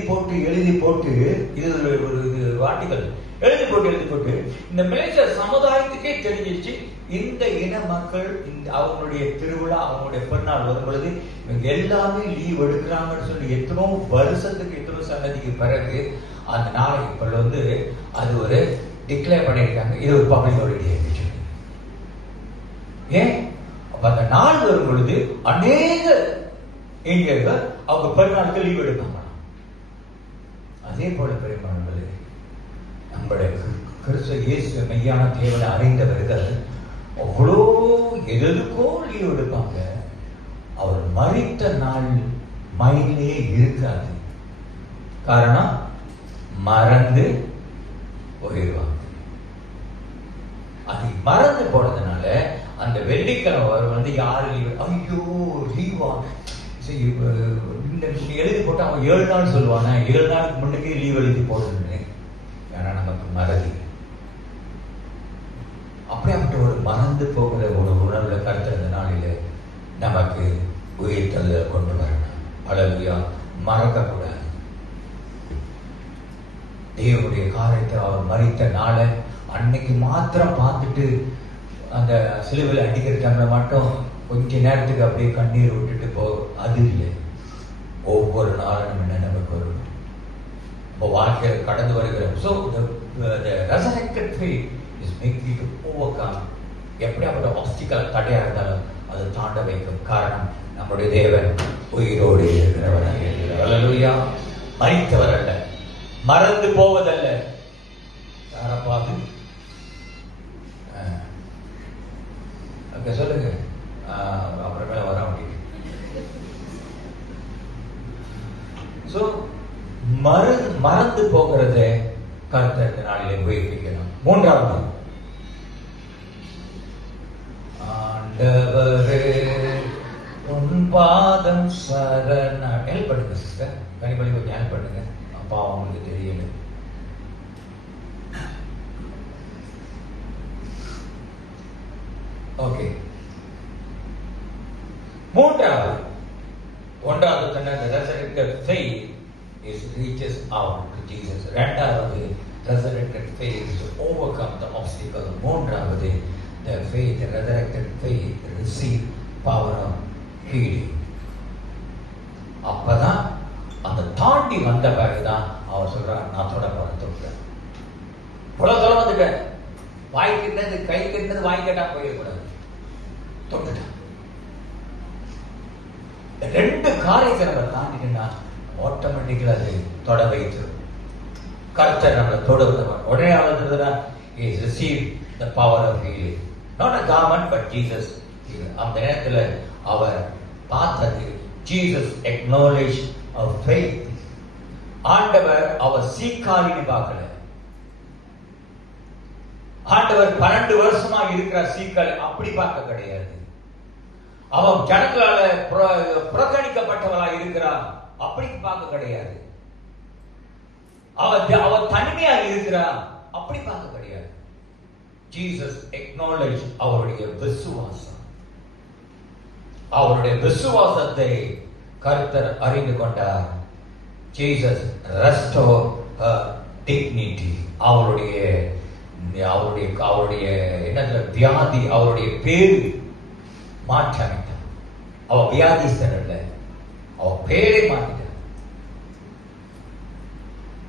போட்டு இது ஒரு வாட்டிகள் எழுதி போட்டு இந்த மலேசியா சமுதாயத்துக்கே தெரிஞ்சிருச்சு, இந்த இன மக்கள் அவங்களுடைய திருவிழா அவங்களுடைய பெருநாள் வரும் பொழுது இவங்க எல்லாமே லீவ் எடுக்கிறாங்கன்னு சொல்லி எத்தனோ வருஷத்துக்கு எத்தனோ சன்னதிக்கு பிறகு அந்த நாளை இப்ப வந்து அது ஒரு டிக்ளேர் பண்ணியிருக்காங்க, இது ஒரு பப்ளிக் ஹாலிடே. ஏன் அந்த நாள் வரும் பொழுது அநேக இந்தியர்கள் அவங்க பெருநாளுக்கு லீவ் எடுப்பாங்க. அதே போல பெருமானங்களே, நம்முடைய கிறிஸ்துவ இயேசு மெய்யான தேவனை அறிந்தவர்கள் அவ்வளோ எதுக்கோ லீவ் எடுப்பாங்க. அவர் மரித்த நாள் மைண்டிலே இருக்காது. காரணம் மறந்து போயிடுவாங்க. அது மறந்து போனதுனால அந்த வெள்ளிக்கிழமை வந்து யாரு லீவு, ஐயோ லீவா எழுதி போட்டு அவன் 7 நாள் சொல்லுவாங்க, 7 நாளுக்கு முன்னுக்கே லீவ் எழுதி போடுறேன்னு. ஏன்னா நமக்கு மறதி, அப்படியாப்பட்ட ஒரு மறந்து போகிற ஒரு உணர்வுல கருத்துற நாளில நமக்கு உயிர்த்தல கொண்டு வரணும். அல்லேலூயா. மறக்க கூடாது. தேவனுடைய காரியத்தை அவர் மரித்த நாளை அன்னைக்கு மாத்திரம் பார்த்துட்டு அந்த சிலுவையில் அடிக்கிறவங்க மட்டும் கொஞ்ச நேரத்துக்கு அப்படியே கண்ணீர் விட்டுட்டு போ, அது இல்லை. ஒவ்வொரு நாளும் நம்ம நினைவுக்கு வரும், நம்ம வாழ்க்கையில் கடந்து வருகிறோம். So the resurrected faith is making you to overcome எப்படியாப்பட்ட ஆப்ஸ்டிக்கல் தடையா இருந்தாலும் அது தாண்ட வைக்கும். காரணம் நம்முடைய தேவன் உயிரோடு இருக்கிறவர். அல்லேலூயா. மரித்தவர் அல்ல, மறந்து போவதல்ல. யாரப்பாது அங்க சொல்லுங்க, அப்புறமே வர முடியும். ஸோ மறந்து போகிறத கருத்து நாளிலே உபயோகிக்கணும். மூன்றாவது, ஆண்டவரே உன் பாதம் சரண. ஹெல்ப் பண்ணுங்க சிஸ்டர், கனிமொழி கொஞ்சம் ஹெல்ப் பண்ணுங்க. அப்பா அவங்களுக்கு தெரியல. ஓகே. மூன்றாவது, ஒன்றாவது கண்ட resurrected faith is reaches out to Jesus. இரண்டாவது, resurrected faith is to overcome the obstacle. மூன்றாவது, the faith, the resurrected faith receive power of healing. அப்பதான் அந்த தாண்டி வந்த பிறகுதான் அவர் சொல்றார், நான் தொட போறேன். இவ்வளவு தூரம் வந்துட்டேன், வாய் கிட்டது கை கிட்டது வாய் கேட்டா போயிடக்கூடாது, தொட்டுட்டேன். ரெண்டு காரியத்தை நம்ம தாண்டினா ஆட்டோமேட்டிக்கலா அது தொட வைத்து கர்த்தர் நம்மளை தொடுவதவர். உடனே அவர் is receive the power of healing. Not a garment but Jesus. அந்த நேரத்தில் அவர் பார்த்தது, ஜீசஸ் acknowledged our faith. ஆண்டவர் அவர் சீக்காரின்னு பார்க்கல. ஆண்டவர் 12 வருஷமா இருக்கிற சீக்கால் அப்படி பார்க்க கிடையாது. அவன் ஜனங்களால புறக்கணிக்கப்பட்டவளா இருக்கிறான் அப்படி பார்க்க கிடையாது. அவ தனிமையா இருக்கிறான் அப்படி பார்க்க கிடையாது. ஜீசஸ் acknowledged அவருடைய விசுவாசம். அவருடைய விசுவாசத்தை கர்த்தர் அறிந்து கொண்டார். Jesus restored her dignity. அவருடைய என்ன வியாதி, அவருடைய பேரு மாற்றமைத்தார். அவ வியாதிஸ்தர் அல்ல, அவ பேரை மாற்றிட்டார்.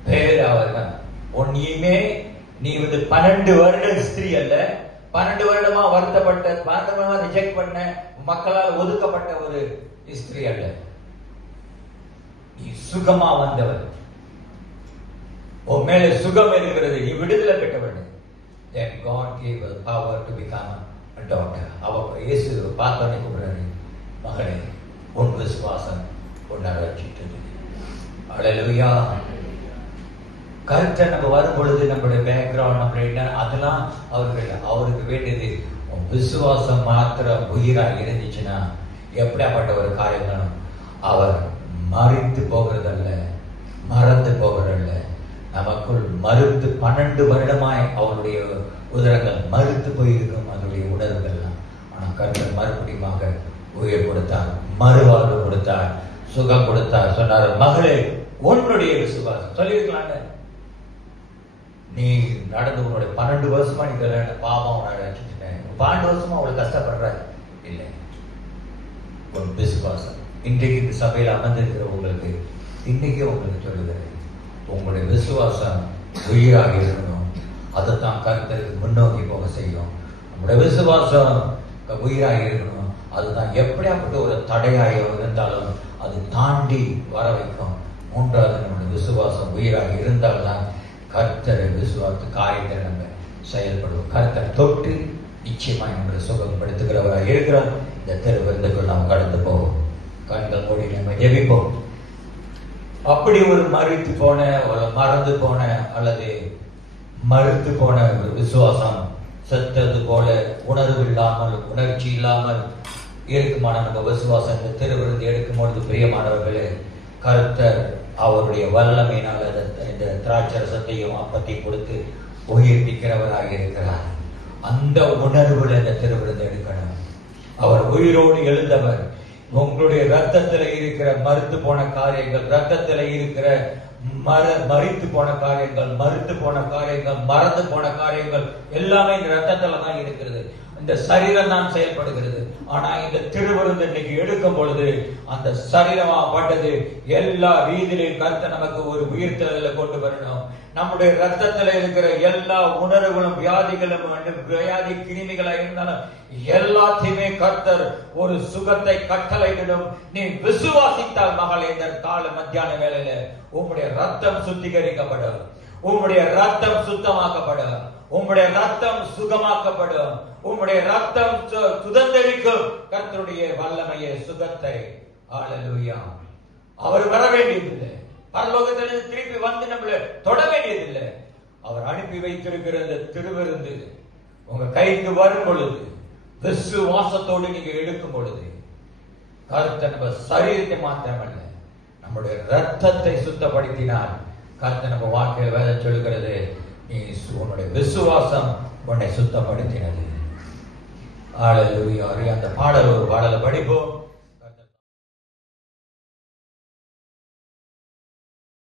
பேர் அவர்தான். உன்னையுமே நீ 12 வருட ஸ்திரீ அல்ல, 12 வருடமா வருத்தப்பட்ட, 12 வருடமா ரிஜெக்ட் பண்ண, மக்களால் ஒதுக்கப்பட்ட ஒரு ஸ்திரீ அல்ல. நீ சுகமா வந்தவர், உன் மேல சுகம் இருக்கிறது, நீ விடுதலை பெற்றவன். Then God gave her power to become a daughter. அவ இயேசு பார்த்தோன்னே கூப்பிடுறாரு, மகளே உன் விசுவாசம் உன்னை ரட்சித்தது. அல்லேலூயா. கர்த்தர் நம்ம வரும் பொழுது நம்மளுடைய பேக்ரவுண்ட் நம்ம என்ன அதெல்லாம் அவருக்கு வேண்டியது விசுவாசம் மாத்திரம் உயிராக இருந்துச்சுன்னா எப்படியாப்பட்ட ஒரு காரியம் அவர் மறித்து போகிறதல்ல, மறந்து போகிறதல்ல, நமக்குள் மறுத்து 12 வருடமாய் அவருடைய உதரங்கள் மறுத்து போயிருக்கும் அதனுடைய உணர்வுகள்லாம். ஆனால் கர்த்தர் மறுபடியுமாக உயிர் கொடுத்தார், மறுவாழ்வு கொடுத்தார், சுகம் கொடுத்தார். சொன்னார், மகளே உன்னுடைய விசுவாசம். சொல்லியிருக்கலாங்க, நீ நடந்து உன்னுடைய 12 வருஷமா நீ பாவம் உன்னை அழைச்சிட்டேன், 12 வருஷமா அவளை கஷ்டப்படுற இல்லை, உன் விசுவாசம். இன்றைக்கு இந்த சபையில் அமர்ந்திருக்கிற உங்களுக்கு இன்னைக்கே உங்களுக்கு சொல்லுகிறேன், உங்களுடைய விசுவாசம் உயிராக இருக்கணும். அதைத்தான் கர்த்தருக்கு முன்னோக்கி போக செய்யும். நம்முடைய விசுவாசம் உயிராக இருக்கணும். அதுதான் எப்படியாப்பட்ட ஒரு தடையாக இருந்தாலும் அது தாண்டி வர வைக்கும். மூன்றாவது, நம்முடைய விசுவாசம் உயிராக இருந்தால்தான் கர்த்தரை விசுவாச காரியத்தை நம்ம செயல்படுவோம். கர்த்தர் தொட்டு நிச்சயமாக நம்மளை சுகப்படுத்துகிறவராக இருக்கிறார். இந்த தெருவிருந்துக்குள் நாம் கடந்து போவோம். கண்கள் மூடி நம்ம ஜெபிப்போம். அப்படி ஒரு மறித்து போன, ஒரு மறந்து போன அல்லது மறுத்து போன ஒரு விசுவாசம் செத்தது போல உணர்வு இல்லாமல், உணர்ச்சி இல்லாமல் இருக்குமான நம்ம விசுவாசத்தை திருவிருந்து எடுக்கும் பொழுது, பிரியமானவர்களே, கர்த்தர் அவருடைய வல்லமையினால் இந்த திராட்சரசத்தையும் அப்பத்தையும் கொடுத்து உயிர்ப்பிக்கிறவராக இருக்கிறார். அந்த உணர்வுல இந்த திருவிருந்து எடுக்கணும். அவர் உயிரோடு எழுந்தவர். உங்களுடைய ரத்தத்துல இருக்கிற மறுத்து போன காரியங்கள், ரத்தத்துல இருக்கிற மறித்து போன காரியங்கள், மறுத்து போன காரியங்கள், மறந்து போன காரியங்கள் எல்லாமே இந்த ரத்தத்துல தான் இருக்கிறது. இந்த சரீரம் தான் செயல்படுகிறது. ஆனா இந்த திருவிருந்து இன்னைக்கு எடுக்கும் பொழுது அந்த சரீரமா பட்டது எல்லா ரீதியிலும் கர்த்தர் நமக்கு ஒரு உயிர்த்தெழுதலை கொண்டு வரணும். நம்முடைய ரத்தத்துல இருக்கிற எல்லா உணர்வுகளும், வியாதிகளும், வியாதி கிருமிகளா இருந்தாலும் எல்லாத்தையுமே கர்த்தர் ஒரு சுகத்தை கட்டளையிடும். நீ விசுவாசித்தால் மகளே, இந்த கால மத்தியான வேளையில உம்முடைய ரத்தம் சுத்திகரிக்கப்படும், உம்முடைய ரத்தம் சுத்தமாக்கப்படும், உம்முடைய ரத்தம் சுகமாக்கப்படும், உம்முடைய ரத்தம் சுதந்திரிக்கும் கர்த்தருடைய வல்லமையை, சுகத்தை. ஹல்லேலூயா. அவர் வர வேண்டியதில்லை, பரலோகத்திலிருந்து திருப்பி வந்து நம்மள தொட வேண்டியதில்லை. அவர் அனுப்பி வைத்திருக்கிற இந்த திருவிருந்து உங்க கைக்கு வரும் பொழுது, விசுவாசத்தோடு நீங்க எடுக்கும் பொழுது, கர்த்தர் நம்ம சரீரத்தை மாத்திரமல்ல, நம்முடைய ரத்தத்தை சுத்தப்படுத்தினால் கர்த்தர் நம்ம வாழ்க்கையில் வேதம் சொல்கிறது, நீ உன்னுடைய விசுவாசம் உன்னை சுத்தப்படுத்தினது. ஹல்லேலூயா. அந்த பாடல், ஒரு பாடலை படிப்போம்.